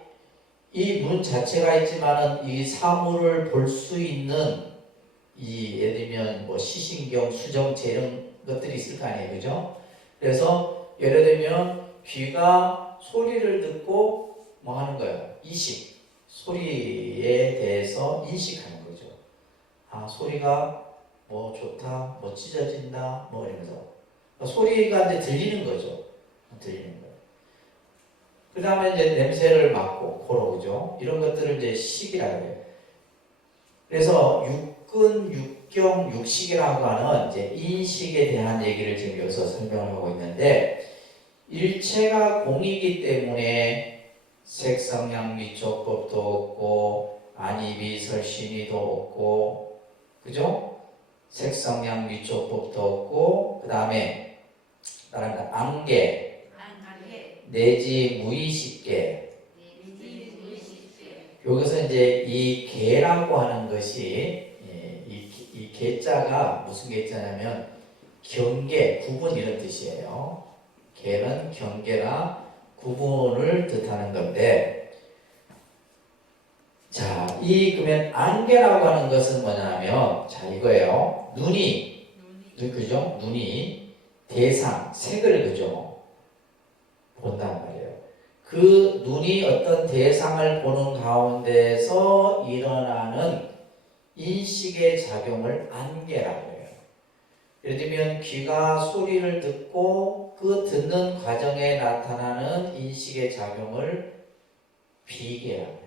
이 눈 자체가 있지만은 이 사물을 볼 수 있는 예를 들면 뭐 시신경, 수정체 이런 것들이 있을 거 아니에요, 그죠? 그래서 예를 들면 귀가 소리를 듣고 뭐 하는 거예요? 이식, 소리에 대해서 인식하는 거죠. 소리가 뭐 좋다, 뭐 찢어진다, 뭐 이러면서 소리가 이제 들리는 거죠. 들리는 거. 그 다음에 이제 냄새를 맡고 코로 그죠? 이런 것들을 이제 식이라고 해요. 그래서 육근, 육경, 육식이라고 하는 이제 인식에 대한 얘기를 지금 여기서 설명을 하고 있는데 일체가 공이기 때문에 색성향 미촉법도 없고 안입이 설신이도 없고 그죠? 색성향 미촉법도 없고 그 다음에 다른 안개 내지 무의식계 여기서 이제 이 개라고 하는 것이 이 개자가 무슨 개자냐면 경계, 구분 이런 뜻이에요. 개는 경계나 구분을 뜻하는 건데 자, 그러면 안개라고 하는 것은 뭐냐면 자 이거예요. 그죠? 눈이 대상, 색을 그죠? 본단 말이에요. 그 눈이 어떤 대상을 보는 가운데서 일어나는 인식의 작용을 안개라고 해요. 예를 들면 귀가 소리를 듣고 그 듣는 과정에 나타나는 인식의 작용을 비계라고 해요.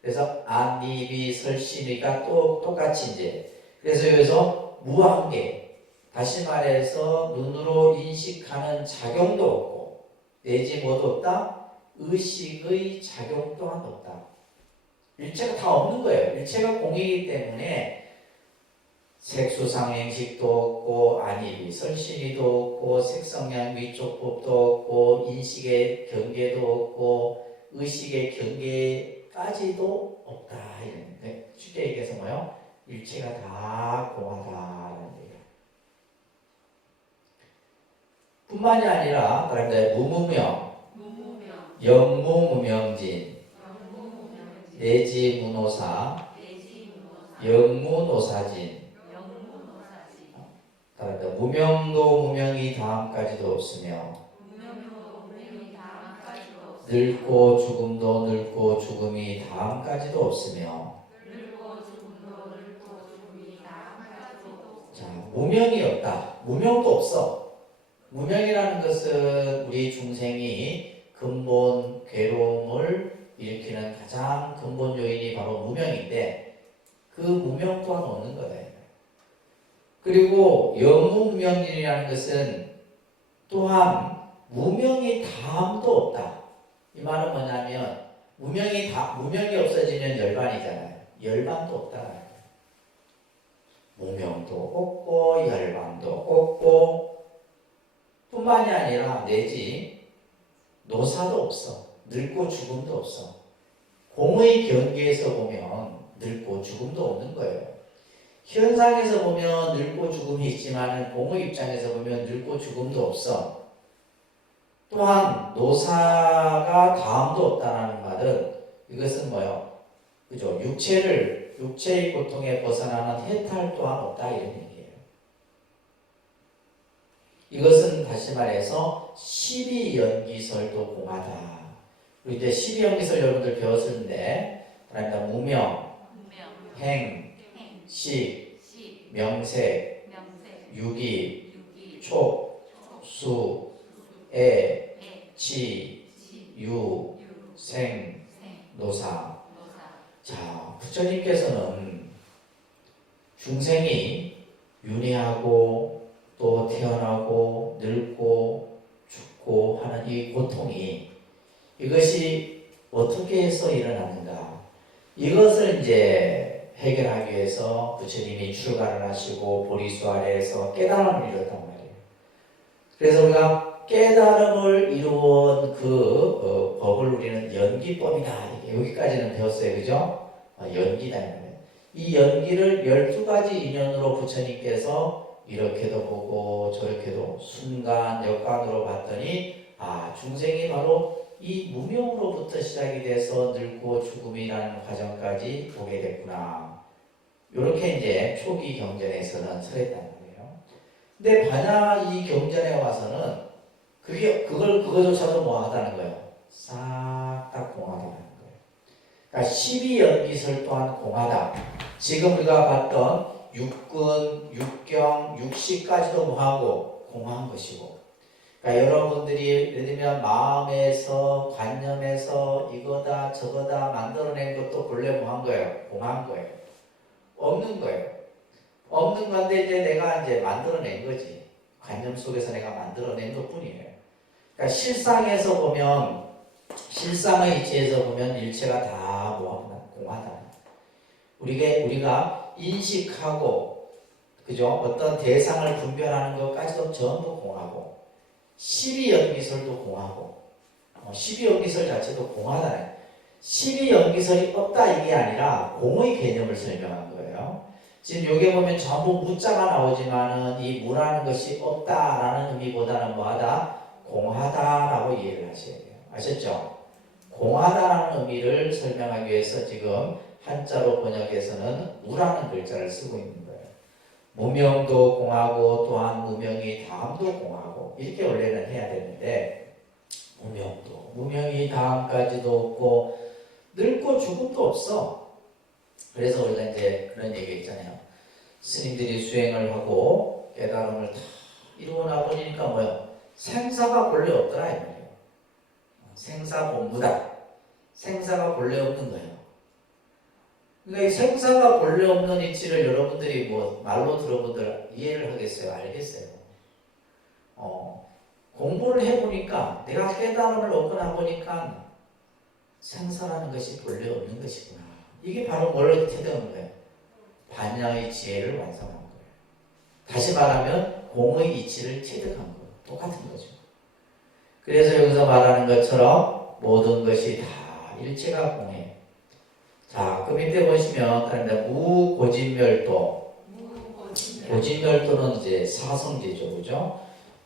그래서 안입이 설심이가 또 똑같이 이제 그래서 여기서 무안개 다시 말해서 눈으로 인식하는 작용도 없고 내지 뭐도 없다? 의식의 작용 또한 없다. 일체가 다 없는 거예요. 일체가 공이기 때문에 색수상행식도 없고 안입이 설신이도 없고 색성향 위촉법도 없고 인식의 경계도 없고 의식의 경계까지도 없다. 이런 쉽게 얘기해서 뭐요? 일체가 다 공하다는 얘기예요. 뿐만이 아니라 다른 무무명, 영무무명진, 내지무노사, 영무노사진. 다른 무명도 무명이 다음까지도 없으며 늙고 죽음도 늙고 죽음이 다음까지도 없으며 자, 무명이 없다. 무명도 없어. 무명이라는 것은 우리 중생이 근본 괴로움을 일으키는 가장 근본 요인이 바로 무명인데 그 무명 또한 없는 거다. 그리고 영무무명진이라는 것은 또한 무명이 다음도 없다. 이 말은 뭐냐면 무명이 없어지면 열반이잖아요. 열반도 없다. 무명도 없고 열반도 없고 뿐만이 아니라 내지 노사도 없어. 늙고 죽음도 없어. 공의 경계에서 보면 늙고 죽음도 없는 거예요. 현상에서 보면 늙고 죽음이 있지만 공의 입장에서 보면 늙고 죽음도 없어. 또한 노사가 다음도 없다는 말은 이것은 뭐요? 그죠? 육체의 고통에 벗어나는 해탈 또한 없다 이런 얘기예요. 이것은 다시 말해서 12연기설도 공하다. 우리 이제 12연기설 여러분들 배웠었는데, 그다음에 무명, 행, 식, 명색, 유기, 촉, 수, 애, 치, 유, 생, 노사. 자, 부처님께서는 중생이 윤회하고 또 태어나고 늙고 죽고 하는 이 고통이 이것이 어떻게 해서 일어났는가? 이것을 이제 해결하기 위해서 부처님이 출가를 하시고 보리수 아래에서 깨달음을 이뤘단 말이에요. 그래서 우리가 깨달음을 이루은 그 법을 우리는 연기법이다. 여기까지는 배웠어요. 그죠? 연기다. 이 연기를 12가지 인연으로 부처님께서 이렇게도 보고 저렇게도 순간 역간으로 봤더니 중생이 바로 이 무명으로부터 시작이 돼서 늙고 죽음이라는 과정까지 보게 됐구나. 이렇게 이제 초기 경전에서는 설했단 말이에요. 근데 반야 이 경전에 와서는 그거조차도 뭐하다는 거예요? 싹 다 공하다는 거예요. 그러니까 12연기설 또한 공하다. 지금 우리가 봤던 육근, 육경, 육시까지도 뭐하고 공한 것이고, 그러니까 여러분들이 예를 들면 마음에서 관념에서 이거다 저거다 만들어낸 것도 본래 뭐한 거예요? 공한 거예요. 없는 거예요. 없는 건데 이제 내가 이제 만들어낸 거지. 관념 속에서 내가 만들어낸 것 뿐이에요. 그러니까 실상에서 보면, 실상의 이치에서 보면 일체가 다 뭐하구나? 공하다. 우리가 인식하고, 그죠? 어떤 대상을 분별하는 것까지도 전부 공하고, 12연기설도 공하고, 12연기설 자체도 공하다네. 12연기설이 없다 이게 아니라 공의 개념을 설명한 거예요. 지금 여기 보면 전부 무자가 나오지만은 이 무라는 것이 없다라는 의미보다는 뭐하다? 공하다라고 이해를 하셔야 돼요. 아셨죠? 공하다라는 의미를 설명하기 위해서 지금 한자로 번역해서는 무라는 글자를 쓰고 있는 거예요. 무명도 공하고 또한 무명이 다음도 공하고 이렇게 원래는 해야 되는데 무명이 다음까지도 없고 늙고 죽음도 없어. 그래서 우리가 이제 그런 얘기 있잖아요. 스님들이 수행을 하고 깨달음을 다 이루고 나보니까 뭐요? 생사가 본래 없더라 이 말이에요. 생사 본무다. 생사가 본래 없는 거예요. 그러니까 이 생사가 본래 없는 이치를 여러분들이 뭐 말로 들어보들 이해를 하겠어요? 알겠어요? 공부를 해보니까 내가 깨달음을 얻고 나보니까 생사라는 것이 본래 없는 것이구나. 이게 바로 뭘 태도한 거예요? 반야의 지혜를 완성한 거예요. 다시 말하면 공의 이치를 체득한 거예요. 똑같은 거죠. 그래서 여기서 말하는 것처럼 모든 것이 다 일체가 공해요. 자, 그 밑에 보시면 무고진멸도. 고진멸도는 이제 사성제죠, 그죠?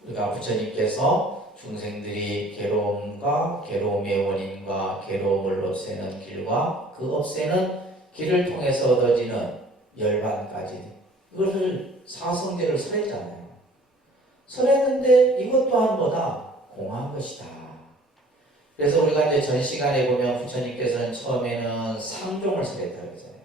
우리가 부처님께서 중생들이 괴로움과 괴로움의 원인과 괴로움을 없애는 길과 그 없애는 길을 통해서 얻어지는 열반까지 이것을 사성제를 설했잖아요. 설했는데 이것 또한 뭐다? 공한 것이다. 그래서 우리가 이제 전 시간에 보면 부처님께서는 처음에는 상종을 설했다고 그러잖아요.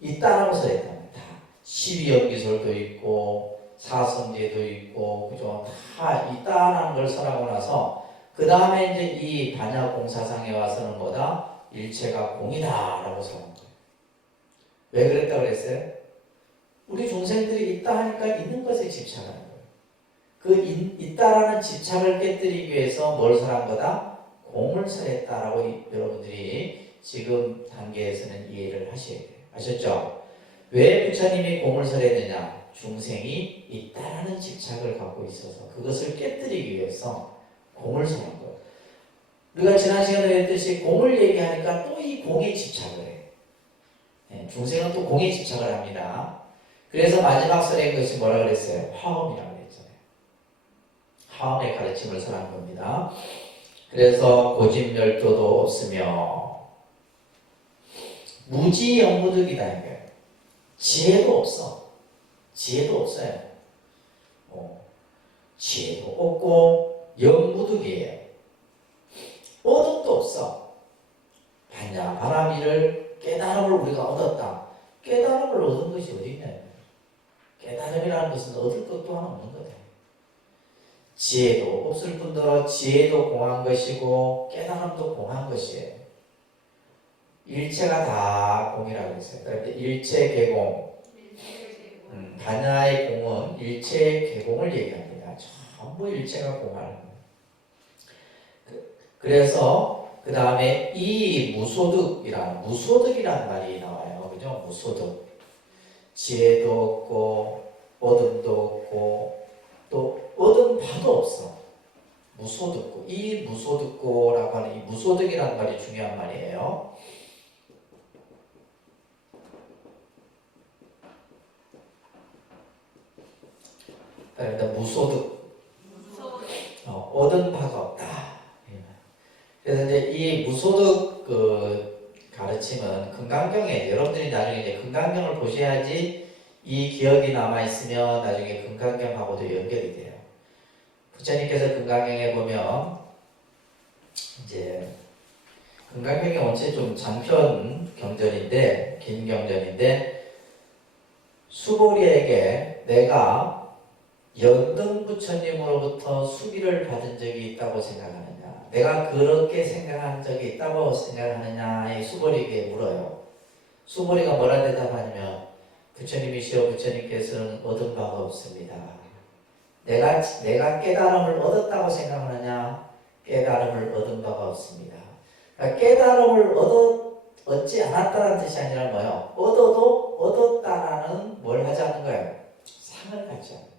있다라고 설했답니다. 12연기설도 있고 사성제도 있고 그죠? 다 있다라는 걸 설하고 나서 그 다음에 이제 이 반야공사상에 와서는 뭐다? 일체가 공이다라고 설한 거예요. 왜 그랬다고 그랬어요? 우리 중생들이 있다 하니까 있는 것에 집착하는 거예요. 그 있다라는 집착을 깨뜨리기 위해서 뭘 설한 거다? 공을 설했다라고 여러분들이 지금 단계에서는 이해를 하셔야 돼요. 아셨죠? 왜 부처님이 공을 설했느냐? 중생이 있다라는 집착을 갖고 있어서 그것을 깨뜨리기 위해서 공을 설한 거예요. 우리가 지난 시간에 했듯이 공을 얘기하니까 또 이 공에 집착을 해. 예, 중생은 또 공에 집착을 합니다. 그래서 마지막 설의 것이 뭐라 그랬어요? 화엄이라고 그랬잖아요. 화엄의 가르침을 설한 겁니다. 그래서 고집열도도 없으며 무지영무득이다 이거예요. 지혜도 없어. 지혜도 없어요. 지혜도 없고 영무득이에요. 얻음도 없어. 반야 바라미를 깨달음을 우리가 얻었다. 깨달음을 얻은 것이 어디 있나요? 깨달음이라는 것은 얻을 것도 하나 없는 거예요. 지혜도 없을 뿐더러 지혜도 공한 것이고 깨달음도 공한 것이에요. 일체가 다 공이라고 했어요. 그러니까 일체 개공. 반야의 공은 일체 개공을 얘기합니다. 전부 일체가 공하는 거예요. 그래서 그 다음에 이 무소득이라는 말이 나와요. 그죠? 무소득. 지혜도 없고 얻음도 없고 또 얻은 바도 없어. 무소득고. 이 무소득고라고 하는 이 무소득이라는 말이 중요한 말이에요. 그러니까 무소득. 얻은 바가 없다. 그래서 이제 이 무소득 가르침은 금강경에 여러분들이 나중에 이제 금강경을 보셔야지 이 기억이 남아 있으면 나중에 금강경하고도 연결이 돼요. 부처님께서 금강경에 보면 이제 금강경이 원체 좀 장편 경전인데 긴 경전인데 수보리에게 내가 연등 부처님으로부터 수기를 받은 적이 있다고 생각하느냐, 내가 그렇게 생각한 적이 있다고 생각하느냐, 이 수보리에게 물어요. 수보리가 뭐라 대답하냐면 부처님이시여 부처님께서는 얻은 바가 없습니다. 내가 깨달음을 얻었다고 생각하느냐, 깨달음을 얻은 바가 없습니다. 그러니까 깨달음을 얻지 않았다는 뜻이 아니라 뭐예요? 얻어도 얻었다라는 뭘 하지 않는 거예요? 상을 갖지 않는 거예요.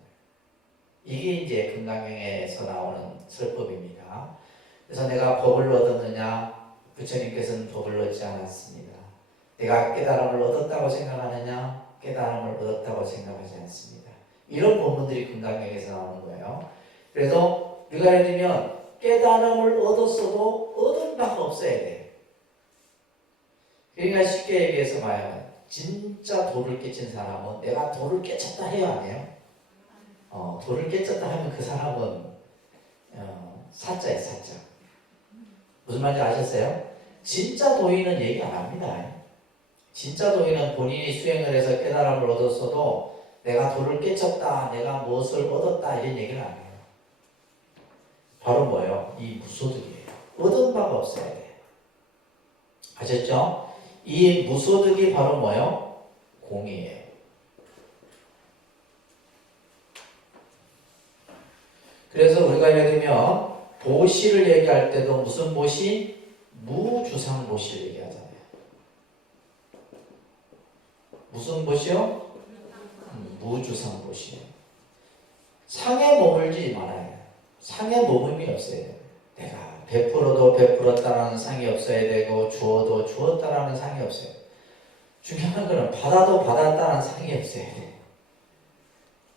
이게 이제 금강경에서 나오는 설법입니다. 그래서 내가 법을 얻었느냐? 부처님께서는 법을 얻지 않았습니다. 내가 깨달음을 얻었다고 생각하느냐? 깨달음을 얻었다고 생각하지 않습니다. 이런 본문들이 금강경에서 나오는 거예요. 그래서 우리가 예를 들면 깨달음을 얻었어도 얻은 바가 없어야 돼. 그러니까 쉽게 얘기해서 말하면 진짜 도를 깨친 사람은 내가 도를 깨쳤다 해요, 안 해요? 도를 깨쳤다 하면 그 사람은 사자예요, 사자. 무슨 말인지 아셨어요? 진짜 도인은 얘기 안 합니다. 진짜 도인은 본인이 수행을 해서 깨달음을 얻었어도 내가 도를 깨쳤다, 내가 무엇을 얻었다 이런 얘기를 안 해요. 바로 뭐예요? 이 무소득이에요. 얻은 바가 없어야 돼요. 아셨죠? 이 무소득이 바로 뭐예요? 공이에요. 그래서 우리가 예를 들면 보시를 얘기할 때도 무슨 보시? 무주상 보시를 얘기하잖아요. 무슨 보시요? 무주상 보시. 상에 머물지 말아요. 상에 머물이 없어야 돼요. 내가 베풀어도 베풀었다라는 상이 없어야 되고 주어도 주었다라는 상이 없어요. 중요한 거는 받아도 받았다라는 상이 없어야 돼요.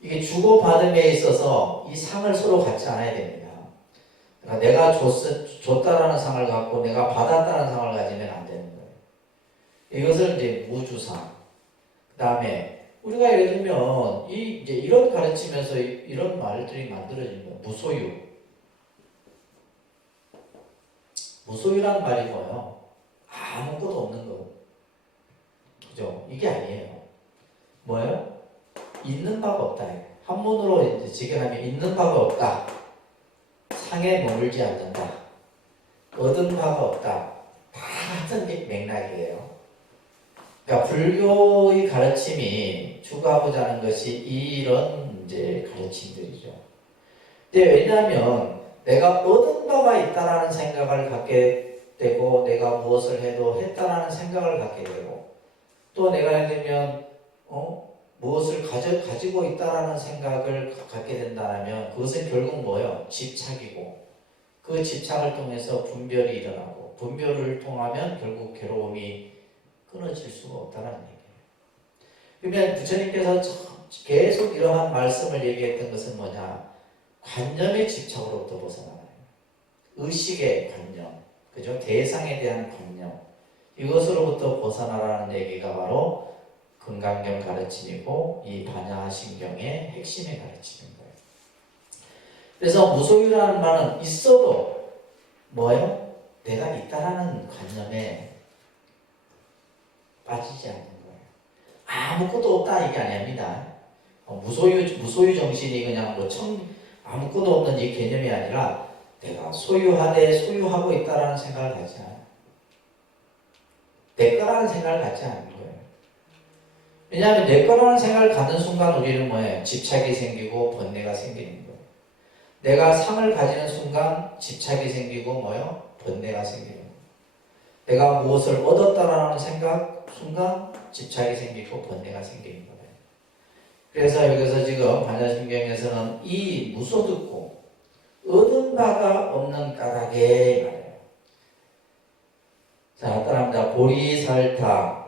이게 주고받음에 있어서 이 상을 서로 갖지 않아야 됩니다. 그러니까 내가 줬다라는 상을 갖고 내가 받았다는 상을 가지면 안 되는 거예요. 이것을 이제 무주상. 그 다음에 우리가 예를 들면 이제 이런 가르치면서 이런 말들이 만들어진 거예요. 무소유. 무소유란 말이 뭐예요? 아무것도 없는 거. 그죠? 이게 아니에요. 뭐예요? 있는 바가 없다. 한문으로 이제 직역하면 있는 바가 없다. 상에 머물지 않는다. 얻은 바가 없다. 다 같은 맥락이에요. 그러니까 불교의 가르침이 추구하고자 하는 것이 이런 이제 가르침들이죠. 근데 왜냐하면 내가 얻은 바가 있다라는 생각을 갖게 되고 내가 무엇을 해도 했다라는 생각을 갖게 되고 또 내가 예를 들면 무엇을 가지고 있다라는 생각을 갖게 된다면 그것은 결국 뭐예요? 집착이고 그 집착을 통해서 분별이 일어나고 분별을 통하면 결국 괴로움이 끊어질 수가 없다는 얘기예요. 그러면 부처님께서 계속 이러한 말씀을 얘기했던 것은 뭐냐? 관념의 집착으로부터 벗어나는 거예요. 의식의 관념, 그죠? 대상에 대한 관념, 이것으로부터 벗어나라는 얘기가 바로 금강경 가르침이고 이 반야신경의 핵심의 가르침인 거예요. 그래서 무소유라는 말은 있어도 뭐예요? 내가 있다라는 관념에 빠지지 않는 거예요. 아무것도 없다 이게 아닙니다. 무소유 정신이 그냥 아무것도 없는 이 개념이 아니라 내가 소유하되 소유하고 있다라는 생각을 갖지 않아요. 내 거라는 생각을 갖지 않는 거예요. 왜냐하면 내 거라는 생각을 갖는 순간 우리는 뭐예요? 집착이 생기고 번뇌가 생기는 거예요. 내가 상을 가지는 순간 집착이 생기고 뭐예요? 번뇌가 생기는 거예요. 내가 무엇을 얻었다라는 생각 순간 집착이 생기고 번뇌가 생기는 거예요. 그래서 여기서 지금 반야신경에서는 이 무소득고 얻은 바가 없는 까닭에 말해요. 자, 따라합니다. 보리살타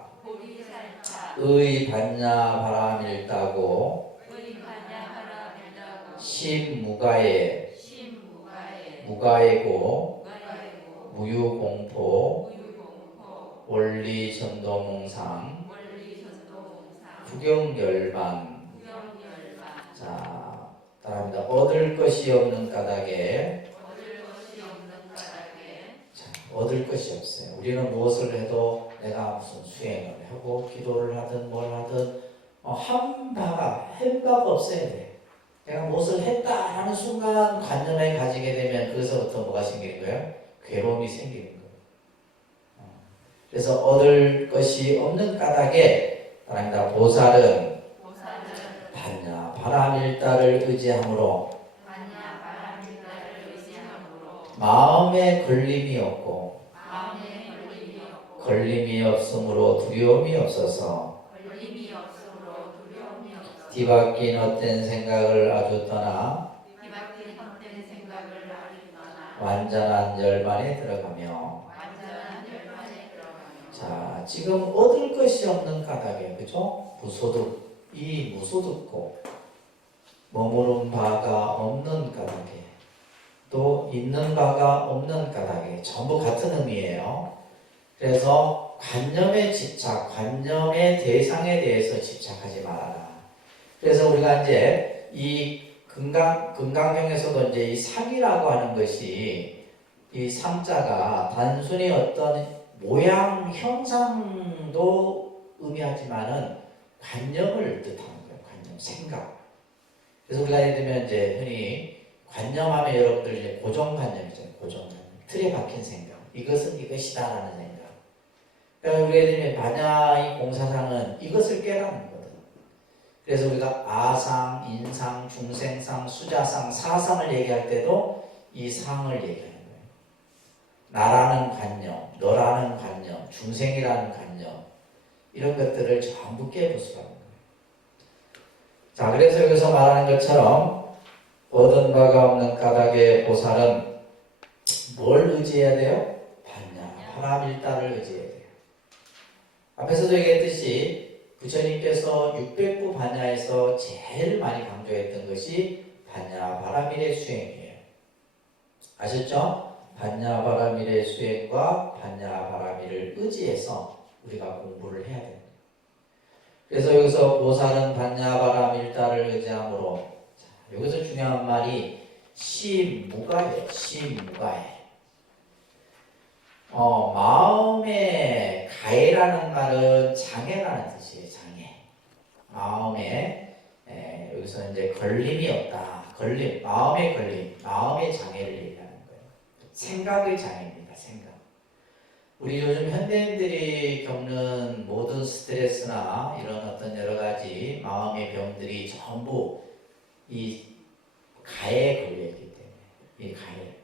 의 반야 바람일다고 심무가에 무가에고 무유공포 원리전도몽상 구경열반. 자, 따라합니다. 얻을 것이 없는 까닭에. 자, 얻을 것이 없어요. 우리는 무엇을 해도 내가 무슨 수행을 하고 기도를 하든 뭘 하든 한 바가 없어야 돼. 내가 무엇을 했다 하는 순간 관념에 가지게 되면 거기서부터 뭐가 생기는 거예요? 괴로움이 생기는 거예요. 그래서 얻을 것이 없는 까닭에 따라합니다. 보살은 반야 바람일다를 의지함으로 마음에 걸림이 없고 걸림이 없으므로 두려움이 없어서 뒤바뀐 헛된 생각을 아주 떠나 완전한 열반에 들어가며. 자, 지금 얻을 것이 없는 까닭에, 그죠? 무소득고 머무른 바가 없는 까닭에 또 있는 바가 없는 까닭에 전부 같은 의미예요. 그래서 관념의 집착, 관념의 대상에 대해서 집착하지 말아라. 그래서 우리가 이제 이 금강경에서도 이제 이 상이라고 하는 것이 이 상자가 단순히 어떤 모양, 형상도 의미하지만은 관념을 뜻하는 거예요. 관념, 생각. 그래서 우리가 예를 들면 이제 흔히 관념하면 여러분들 이제 고정관념이잖아요. 고정관념. 틀에 박힌 생각. 이것은 이것이다라는 생각. 그러니까 우리가 예를 들면 반야의 공사상은 이것을 깨라는 거거든. 그래서 우리가 아상, 인상, 중생상, 수자상, 사상을 얘기할 때도 이 상을 얘기하는 거예요. 나라는 관념, 너라는 관념, 중생이라는 관념, 이런 것들을 전부 깨부수라는 거예요. 자, 그래서 여기서 말하는 것처럼 얻은 바가 없는 까닭의 보살은 뭘 의지해야 돼요? 반야, 바람일다를 의지해야 돼요. 앞에서도 얘기했듯이 부처님께서 600부 반야에서 제일 많이 강조했던 것이 반야 바라밀의 수행이에요. 아셨죠? 반야 바라밀의 수행과 반야 바라밀을 의지해서 우리가 공부를 해야 됩니다. 그래서 여기서 보살은 반야 바라밀다를 의지함으로, 자, 여기서 중요한 말이 시무가예요. 시무가예. 마음의 가해라는 말은 장애라는 뜻이에요. 장애. 마음에 여기서 이제 걸림이 없다. 걸림, 마음의 걸림, 마음의 장애를 얘기하는 거예요. 생각의 장애입니다. 생각. 우리 요즘 현대인들이 겪는 모든 스트레스나 이런 어떤 여러 가지 마음의 병들이 전부 이 가해에 걸려있기 때문에, 이 가해.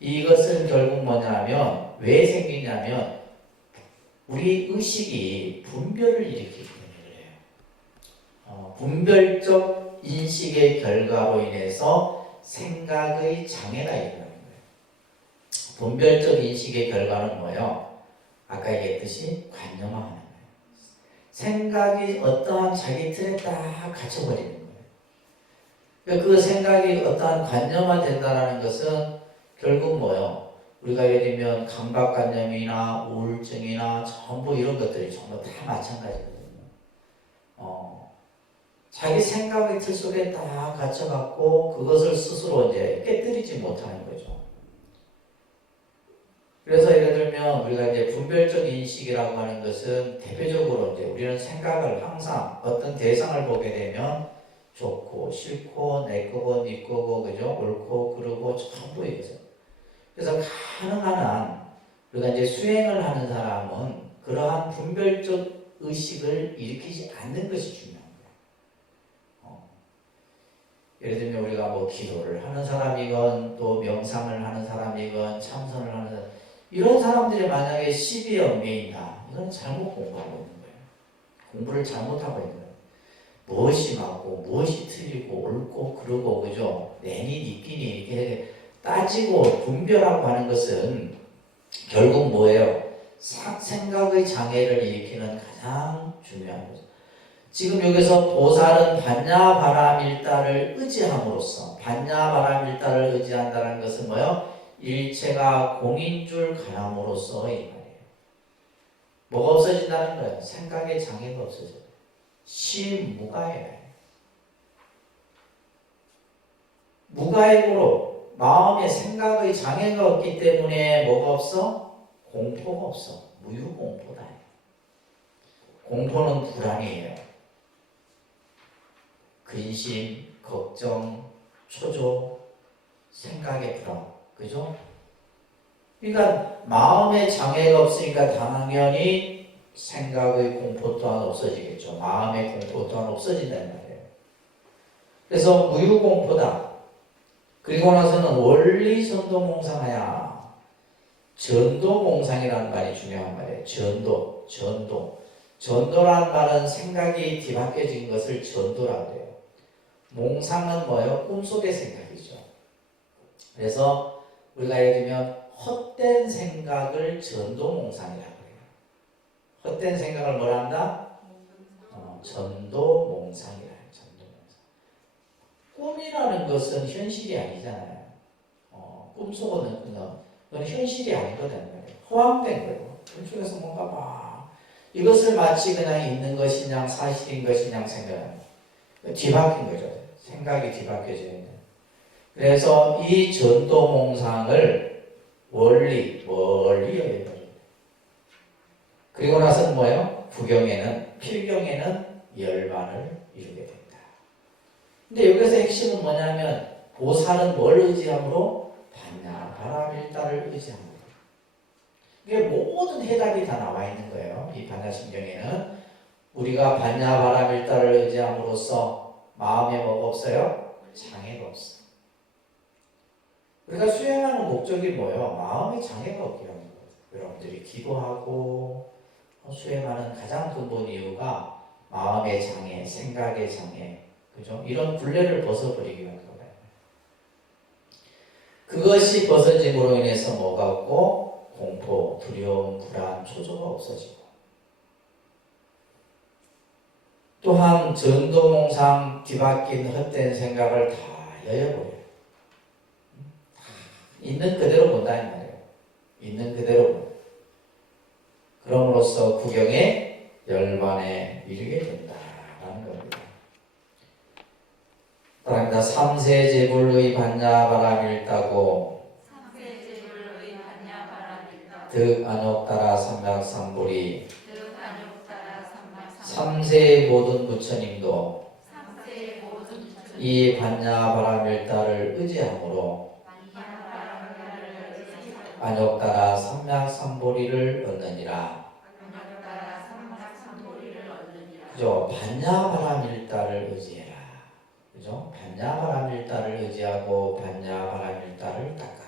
이것은 결국 뭐냐면 왜 생기냐면 우리 의식이 분별을 일으키기 때문에 그래요. 분별적 인식의 결과로 인해서 생각의 장애가 일어나는 거예요. 분별적 인식의 결과는 뭐예요? 아까 얘기했듯이 관념화하는 거예요. 생각이 어떠한 자기 틀에 딱 갇혀버리는 거예요. 그러니까 그 생각이 어떠한 관념화 된다는 것은 결국 뭐예요? 우리가 예를 들면 강박관념이나 우울증이나 전부 이런 것들이 전부 다 마찬가지거든요. 자기 생각의 틀 속에 딱 갇혀갖고 그것을 스스로 이제 깨뜨리지 못하는 거죠. 그래서 예를 들면 우리가 이제 분별적 인식이라고 하는 것은 대표적으로 이제 우리는 생각을 항상 어떤 대상을 보게 되면 좋고 싫고 내 거고 네 거고 그죠? 옳고 그르고 전부 이거죠. 그래서 가능한 한 우리가 이제 수행을 하는 사람은 그러한 분별적 의식을 일으키지 않는 것이 중요합니다. 예를 들면 우리가 뭐 기도를 하는 사람이건 또 명상을 하는 사람이건 참선을 하는 사람 이런 사람들이 만약에 시비연맹이다 이건 잘못 공부하고 있는 거예요. 공부를 잘못하고 있는 거예요. 무엇이 맞고 무엇이 틀리고 옳고 그르고 그죠? 내니 니끼니 이렇게 따지고 분별하고 하는 것은 결국 뭐예요? 생각의 장애를 일으키는 가장 중요한 거죠. 지금 여기서 보살은 반야바라밀다를 의지함으로써 반야바라밀다를 의지한다는 것은 뭐예요? 일체가 공인 줄 가람으로써 이 말이에요. 뭐가 없어진다는 거예요? 생각의 장애가 없어져요. 시무가액. 무가액으로 마음의 생각의 장애가 없기 때문에 뭐가 없어? 공포가 없어. 무유공포다. 공포는 불안이에요. 근심, 걱정, 초조, 생각의 불안. 그죠? 그러니까 마음의 장애가 없으니까 당연히 생각의 공포 또한 없어지겠죠. 마음의 공포 또한 없어진다는 말이에요. 그래서 무유공포다. 그리고 나서는 원리전도몽상하야. 전도몽상이라는 말이 중요한 말이에요. 전도란 말은 생각이 뒤바뀌어진 것을 전도라고 해요. 몽상은 뭐예요? 꿈속의 생각이죠. 그래서 우리가 예를 들면 헛된 생각을 전도몽상이라고 해요. 헛된 생각을 뭐라 한다? 전도몽상이라 해요. 전도몽상. 꿈이라는 것은 현실이 아니잖아요. 꿈속은 그건 현실이 아니거든요. 허황된 거예요. 꿈속에서 뭔가 막 이것을 마치 그냥 있는 것이냐 사실인 것이냐 생각하는 뒤바뀐 거죠. 생각이 뒤바뀌어져 있는. 그래서 이 전도몽상을 멀리 여겨요. 그리고 나서는 뭐예요? 필경에는 열반을 이루게 됩니다. 근데 여기서 핵심은 뭐냐면 보살은 뭘 의지함으로? 반야바라밀다를 의지합니다. 이게 모든 해답이 다 나와 있는 거예요. 이 반야심경에는 우리가 반야바라밀다를 의지함으로써 마음에 뭐가 없어요? 장애가 없어. 우리가 수행하는 목적이 뭐예요? 마음의 장애가 없게 하는 거예요. 여러분들이 기도하고 수행하는 가장 근본 이유가 마음의 장애, 생각의 장애, 그죠? 이런 굴레를 벗어버리기 위한 거예요. 그것이 벗어짐으로 인해서 뭐가 없고? 공포, 두려움, 불안, 초조가 없어지고. 또한 전도몽상 뒤바뀐 헛된 생각을 다 여여버려요. 있는 그대로 본다는 말이에요. 있는 그대로 본다. 그럼으로써 구경에 열반에 이르게 된다라는 겁니다. 따라합니다. 삼세제불의 반야바라밀다고 득안욕따라 삼맥삼불이 삼세의 모든 부처님도 이 반야바라밀다를 의지함으로 안욕따라 삼맥삼보리를 얻느니라. 그죠? 반야바라밀다를 의지해라. 그죠? 반야바라밀다를 의지하고 반야바라밀다를 닦아라.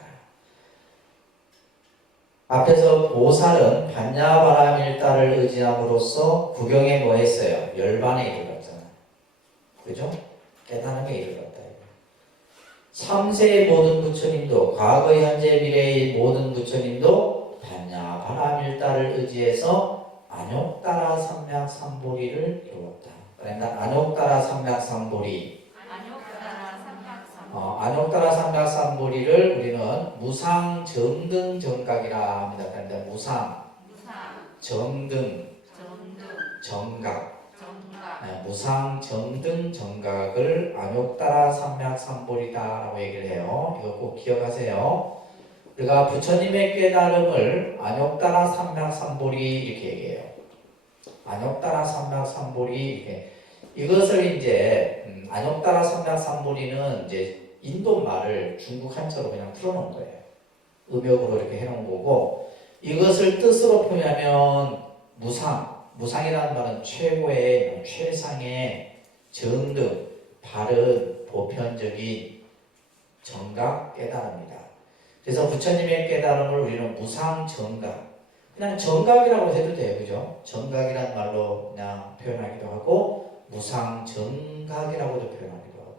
앞에서 보살은 반야바라밀다를 의지함으로써 구경에 뭐 했어요? 열반에 이르렀잖아. 그죠? 깨달음에 이르렀다. 삼세의 모든 부처님도 과거, 현재, 미래의 모든 부처님도 반야 바라밀다를 의지해서 안욕따라 삼맥삼보리를 이루었다. 그러니까 안욕따라 삼맥삼보리. 안욕따라 삼맥삼보리를 우리는 무상 정등 정각이라 합니다. 그런데 무상, 정등, 정각. 무상 정등 정각을 안욕따라 삼맥삼보리다라고 얘기를 해요. 이거 꼭 기억하세요. 우리가 부처님의 깨달음을 안욕따라 삼맥삼보리 이렇게 얘기해요. 안욕따라 삼맥삼보리 이렇게. 이것을 이제 안욕따라 삼맥삼보리는 이제 인도 말을 중국 한자로 그냥 풀어놓은 거예요. 음역으로 이렇게 해놓은 거고, 이것을 뜻으로 표현하면 무상이라는 말은 최고의, 최상의 정등, 바른, 보편적인 정각 깨달음이다. 그래서 부처님의 깨달음을 우리는 무상정각, 그냥 정각이라고 해도 돼요. 그죠? 정각이라는 말로 그냥 표현하기도 하고, 무상정각이라고도 표현하기도 하고,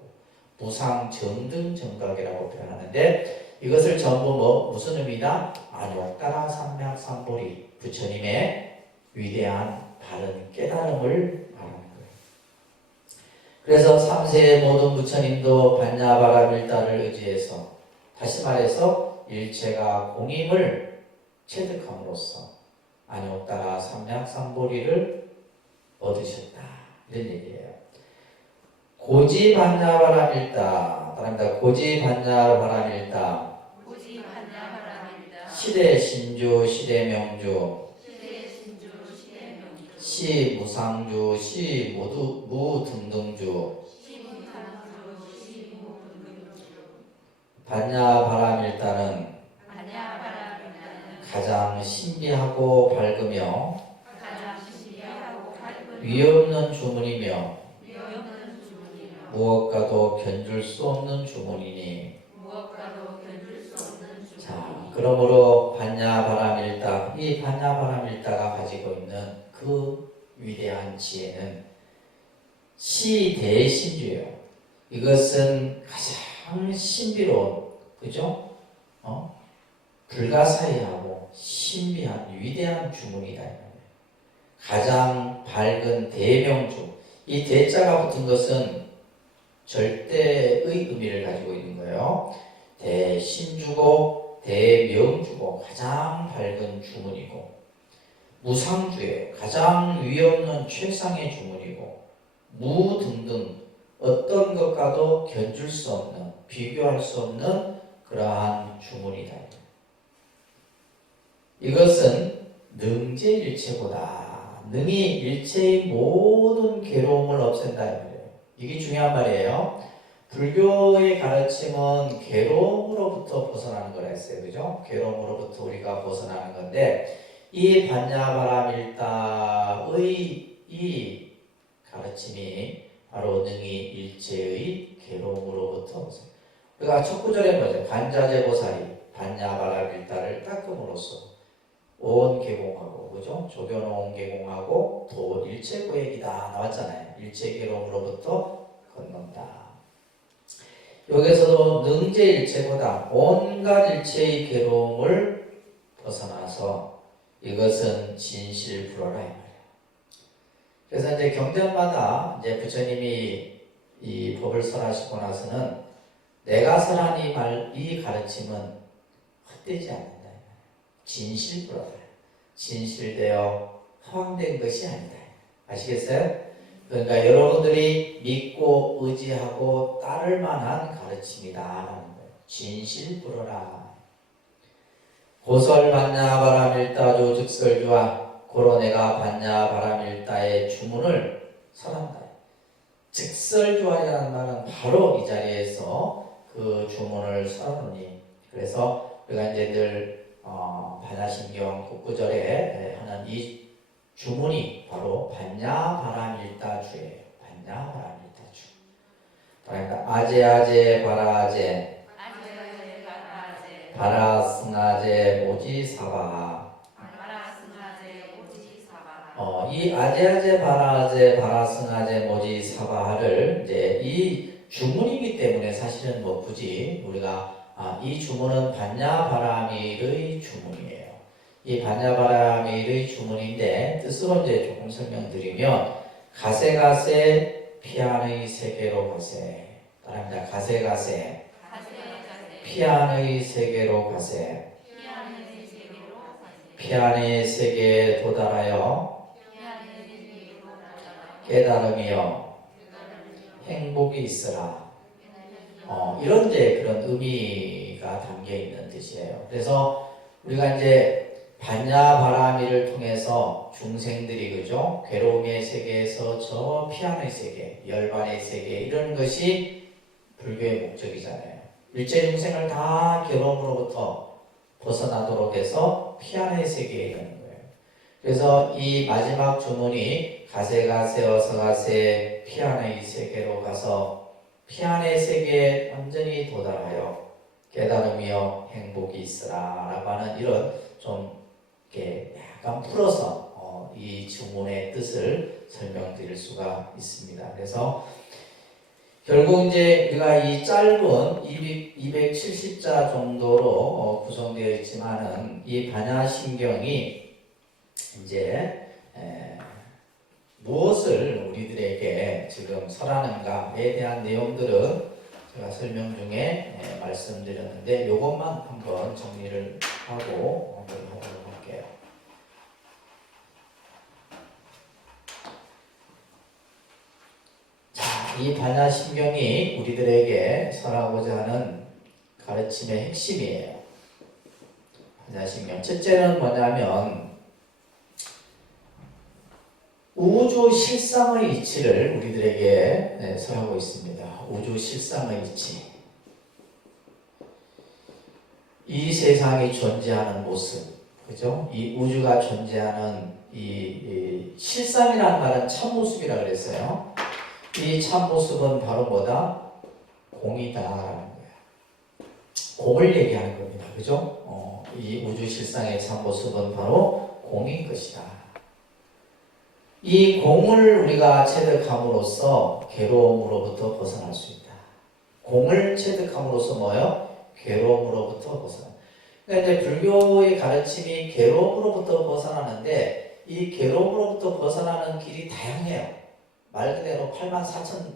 무상정등 정각이라고 표현하는데, 이것을 전부 무슨 의미다? 안욕따라 삼맥삼보리, 부처님의 위대한 바른 깨달음을 말하는 거예요. 그래서 삼세의 모든 부처님도 반야바라밀다를 의지해서, 다시 말해서 일체가 공임을 체득함으로써 안욕따라 삼맥삼보리를 얻으셨다. 이런 얘기예요. 고지반야바라밀다. 따라합니다. 고지반야바라밀다. 시대신주, 시대명주, 시무상주, 시무등등주, 반야바라밀다는 가장 신비하고 밝으며 위없는 주문이며 무엇과도 견줄 수 없는 주문이니. 자, 그러므로 반야바라밀다, 이 반야바라밀다가 가지고 있는 그 위대한 지혜는 시대신주예요. 이것은 가장 신비로운, 그죠? 불가사의하고 신비한 위대한 주문이다. 가장 밝은 대명주. 이 대자가 붙은 것은 절대의 의미를 가지고 있는 거예요. 대신주고 대명주고 가장 밝은 주문이고, 무상주의 가장 위없는 최상의 주문이고, 무등등 어떤 것과도 견줄 수 없는, 비교할 수 없는 그러한 주문이다. 이것은 능제일체보다 능히 일체의 모든 괴로움을 없앤다. 이게 중요한 말이에요. 불교의 가르침은 괴로움으로부터 벗어나는 거라 했어요. 그죠? 괴로움으로부터 우리가 벗어나는 건데, 이 반야바라밀다의 이 가르침이 바로 능히 일체의 괴로움으로부터 벗어나. 우리가 첫 구절에 뭐죠? 관자재보살이 반야바라밀다를 닦음으로써 온 개공하고, 그죠? 조견온 개공하고 도 일체고액이다 나왔잖아요. 일체괴로움으로부터 건넌다. 여기서도 능제일체보다 온갖 일체의 괴로움을 벗어나서 이것은 진실불허라 이 말이에요. 그래서 이제 경전마다 이제 부처님이 이 법을 설하시고 나서는 내가 설한 이 가르침은 헛되지 않는다. 진실불허다. 진실되어 허황된 것이 아니다. 아시겠어요? 그러니까 여러분들이 믿고 의지하고 따를 만한 가르침이다. 진실불허라. 고설 반야바라밀다조 즉설주와 고로 내가 반야바라밀다의 주문을 설한다. 즉설주와라는 말은 바로 이 자리에서 그 주문을 설하노니. 그래서 우리가 이제 늘 반야신경 국구절에 하는 이 주문이 바로 반야바라밀다주예요. 반야바라밀다주. 그러니까 아제아제 바라아제 바라승아제 모지사바하. 이 아제아제 바라아제 바라승아제 모지사바하를 이제 이 주문이기 때문에 사실은 뭐 굳이 우리가 이 주문은 반야바라밀의 주문이에요. 이 반야바라밀의 주문인데 뜻으로 이제 조금 설명드리면 가세가세 피안의 세계로 가세. 따라합니다. 가세가세 피안의 세계로 가세. 피안의 세계에 도달하여 깨달음이여 행복이 있으라. 이런 이제 그런 의미가 담겨 있는 뜻이에요. 그래서 우리가 이제 반야바라밀을 통해서 중생들이 그죠? 괴로움의 세계에서 저 피안의 세계, 열반의 세계 이런 것이 불교의 목적이잖아요. 일체 중생을 다 괴로움으로부터 벗어나도록 해서 피안의 세계에 이르는 거예요. 그래서 이 마지막 주문이 가세가세 어서가세 피안의 세계로 가서 피안의 세계에 완전히 도달하여 깨달음이여 행복이 있으라 라고 하는 이런 좀 이렇게 약간 풀어서 이 주문의 뜻을 설명드릴 수가 있습니다. 그래서 결국 이제 우리가 이 짧은 270자 정도로 구성되어 있지만은 이 반야심경이 이제 무엇을 우리들에게 지금 설하는가에 대한 내용들은 제가 설명 중에 말씀드렸는데 이것만 한번 정리를 하고 하도록 할게요. 자, 이 반야심경이 우리들에게 설하고자 하는 가르침의 핵심이에요. 반야심경 첫째는 뭐냐면 우주 실상의 이치를 우리들에게 설하고 있습니다. 우주 실상의 이치. 이 세상이 존재하는 모습, 그죠? 이 우주가 존재하는 이 실상이라는 말은 참모습이라 그랬어요. 이 참모습은 바로 뭐다? 공이다라는 거예요. 공을 얘기하는 겁니다. 그죠? 이 우주 실상의 참모습은 바로 공인 것이다. 이 공을 우리가 체득함으로써 괴로움으로부터 벗어날 수 있다. 공을 체득함으로써 뭐예요? 괴로움으로부터 벗어나. 그러니까 이제 불교의 가르침이 괴로움으로부터 벗어나는데 이 괴로움으로부터 벗어나는 길이 다양해요. 말 그대로 84,000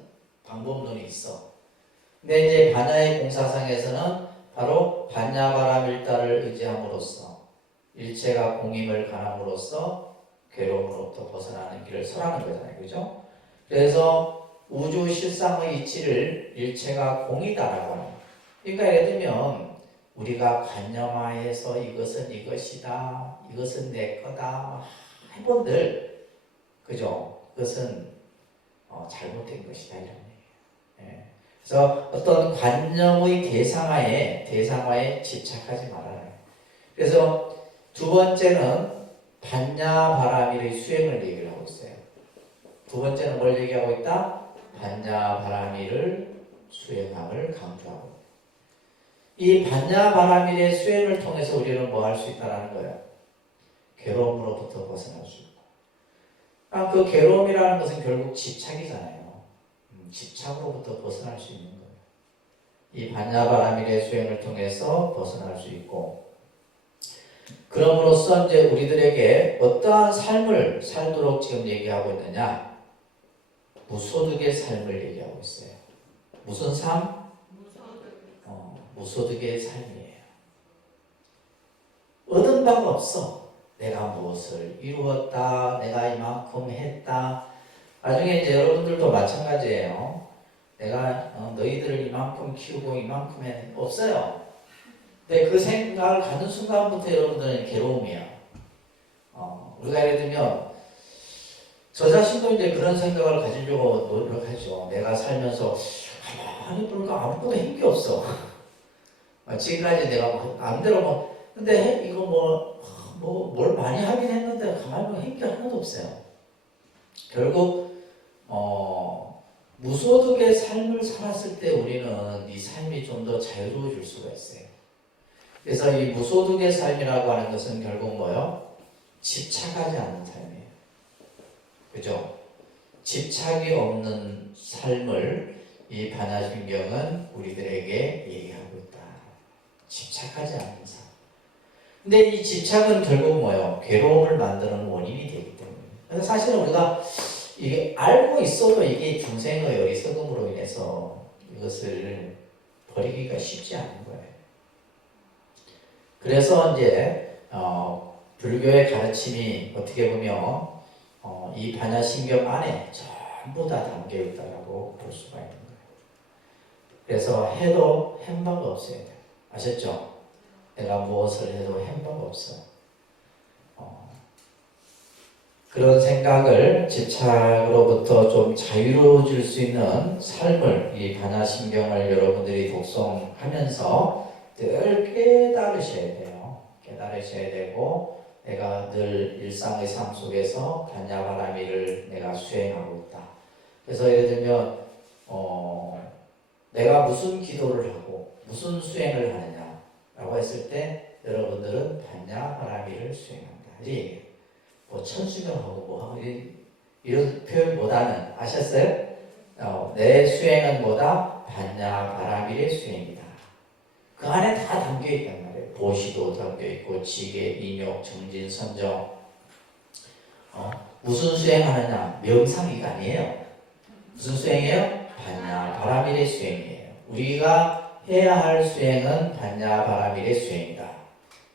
방법론이 있어. 근데 이제 반야의 공사상에서는 바로 반야바라밀다를 의지함으로써 일체가 공임을 가함으로써 괴로움으로부터 벗어나는 길을 설하는 거잖아요. 그죠? 그래서 우주 실상의 이치를 일체가 공이다라고 하는. 그러니까 예를 들면 우리가 관념하에서 이것은 이것이다, 이것은 내 거다 해본들, 그죠? 그것은 잘못된 것이다 이런 얘기예요. 예. 그래서 어떤 관념의 대상화에 집착하지 말아라. 그래서 두 번째는 반야바라밀의 수행을 얘기를 하고 있어요. 두 번째는 뭘 얘기하고 있다? 반야바라밀을 수행함을 강조하고 있다. 이 반야바라밀의 수행을 통해서 우리는 뭐 할 수 있다는 거예요? 괴로움으로부터 벗어날 수 있고. 그 괴로움이라는 것은 결국 집착이잖아요. 집착으로부터 벗어날 수 있는 거예요. 이 반야바라밀의 수행을 통해서 벗어날 수 있고, 그럼으로써 이제 우리들에게 어떠한 삶을 살도록 지금 얘기하고 있느냐? 무소득의 삶을 얘기하고 있어요. 무슨 삶? 무소득의 삶이에요. 얻은 바가 없어. 내가 무엇을 이루었다, 내가 이만큼 했다. 나중에 이제 여러분들도 마찬가지예요. 내가 너희들을 이만큼 키우고 이만큼 했는데 없어요. 근데 그 생각을 갖는 순간부터 여러분들은 괴로움이야. 우리가 예를 들면 저 자신도 이제 그런 생각을 가지려고 노력하죠. 내가 살면서 가만히 보니까 아무것도 한 게 없어. 지금까지 내가 마음대로 근데 이거 뭘 많이 하긴 했는데 가만히 보면 한 게 하나도 없어요. 결국 무소득의 삶을 살았을 때 우리는 이 삶이 좀 더 자유로워질 수가 있어요. 그래서 이 무소득의 삶이라고 하는 것은 결국 뭐요? 집착하지 않는 삶이에요. 그죠? 집착이 없는 삶을 이 반야신경은 우리들에게 얘기하고 있다. 집착하지 않는 삶. 근데 이 집착은 결국 뭐예요? 괴로움을 만드는 원인이 되기 때문에. 그래서 사실은 우리가 이게 알고 있어도 이게 중생의 어리석음으로 인해서 이것을 버리기가 쉽지 않은 거예요. 그래서 이제 불교의 가르침이 어떻게 보면 이 반야신경 안에 전부 다 담겨 있다라고 볼 수가 있는 거예요. 그래서 해도 햄버거 없어야 돼요. 아셨죠? 내가 무엇을 해도 햄버거 없어. 그런 생각을 집착으로부터 좀 자유로워질 수 있는 삶을 이 반야신경을 여러분들이 독송하면서 늘 깨달으셔야 돼요. 깨달으셔야 되고 내가 늘 일상의 삶 속에서 반야바라미를 내가 수행하고 있다. 그래서 예를 들면 내가 무슨 기도를 하고 무슨 수행을 하느냐라고 했을 때 여러분들은 반야바라미를 수행한다. 이 뭐 천수명하고 뭐하고 이런 표현보다는 아셨어요? 내 수행은 뭐다? 반야바라밀의 수행이다. 그 안에 다 담겨 있단 말이에요. 보시도 담겨 있고 지계, 인욕, 정진, 선정. 무슨 수행하느냐? 명상이가 아니에요. 무슨 수행이에요? 반야바라밀의 수행이에요. 우리가 해야 할 수행은 반야바라밀의 수행이다.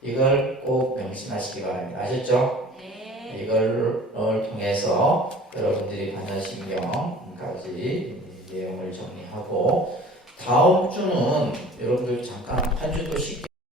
이걸 꼭 명심하시기 바랍니다. 아셨죠? 이걸 통해서 여러분들이 반야신경까지 내용을 정리하고 다음 주는 여러분들 잠깐 한 주도 쉽게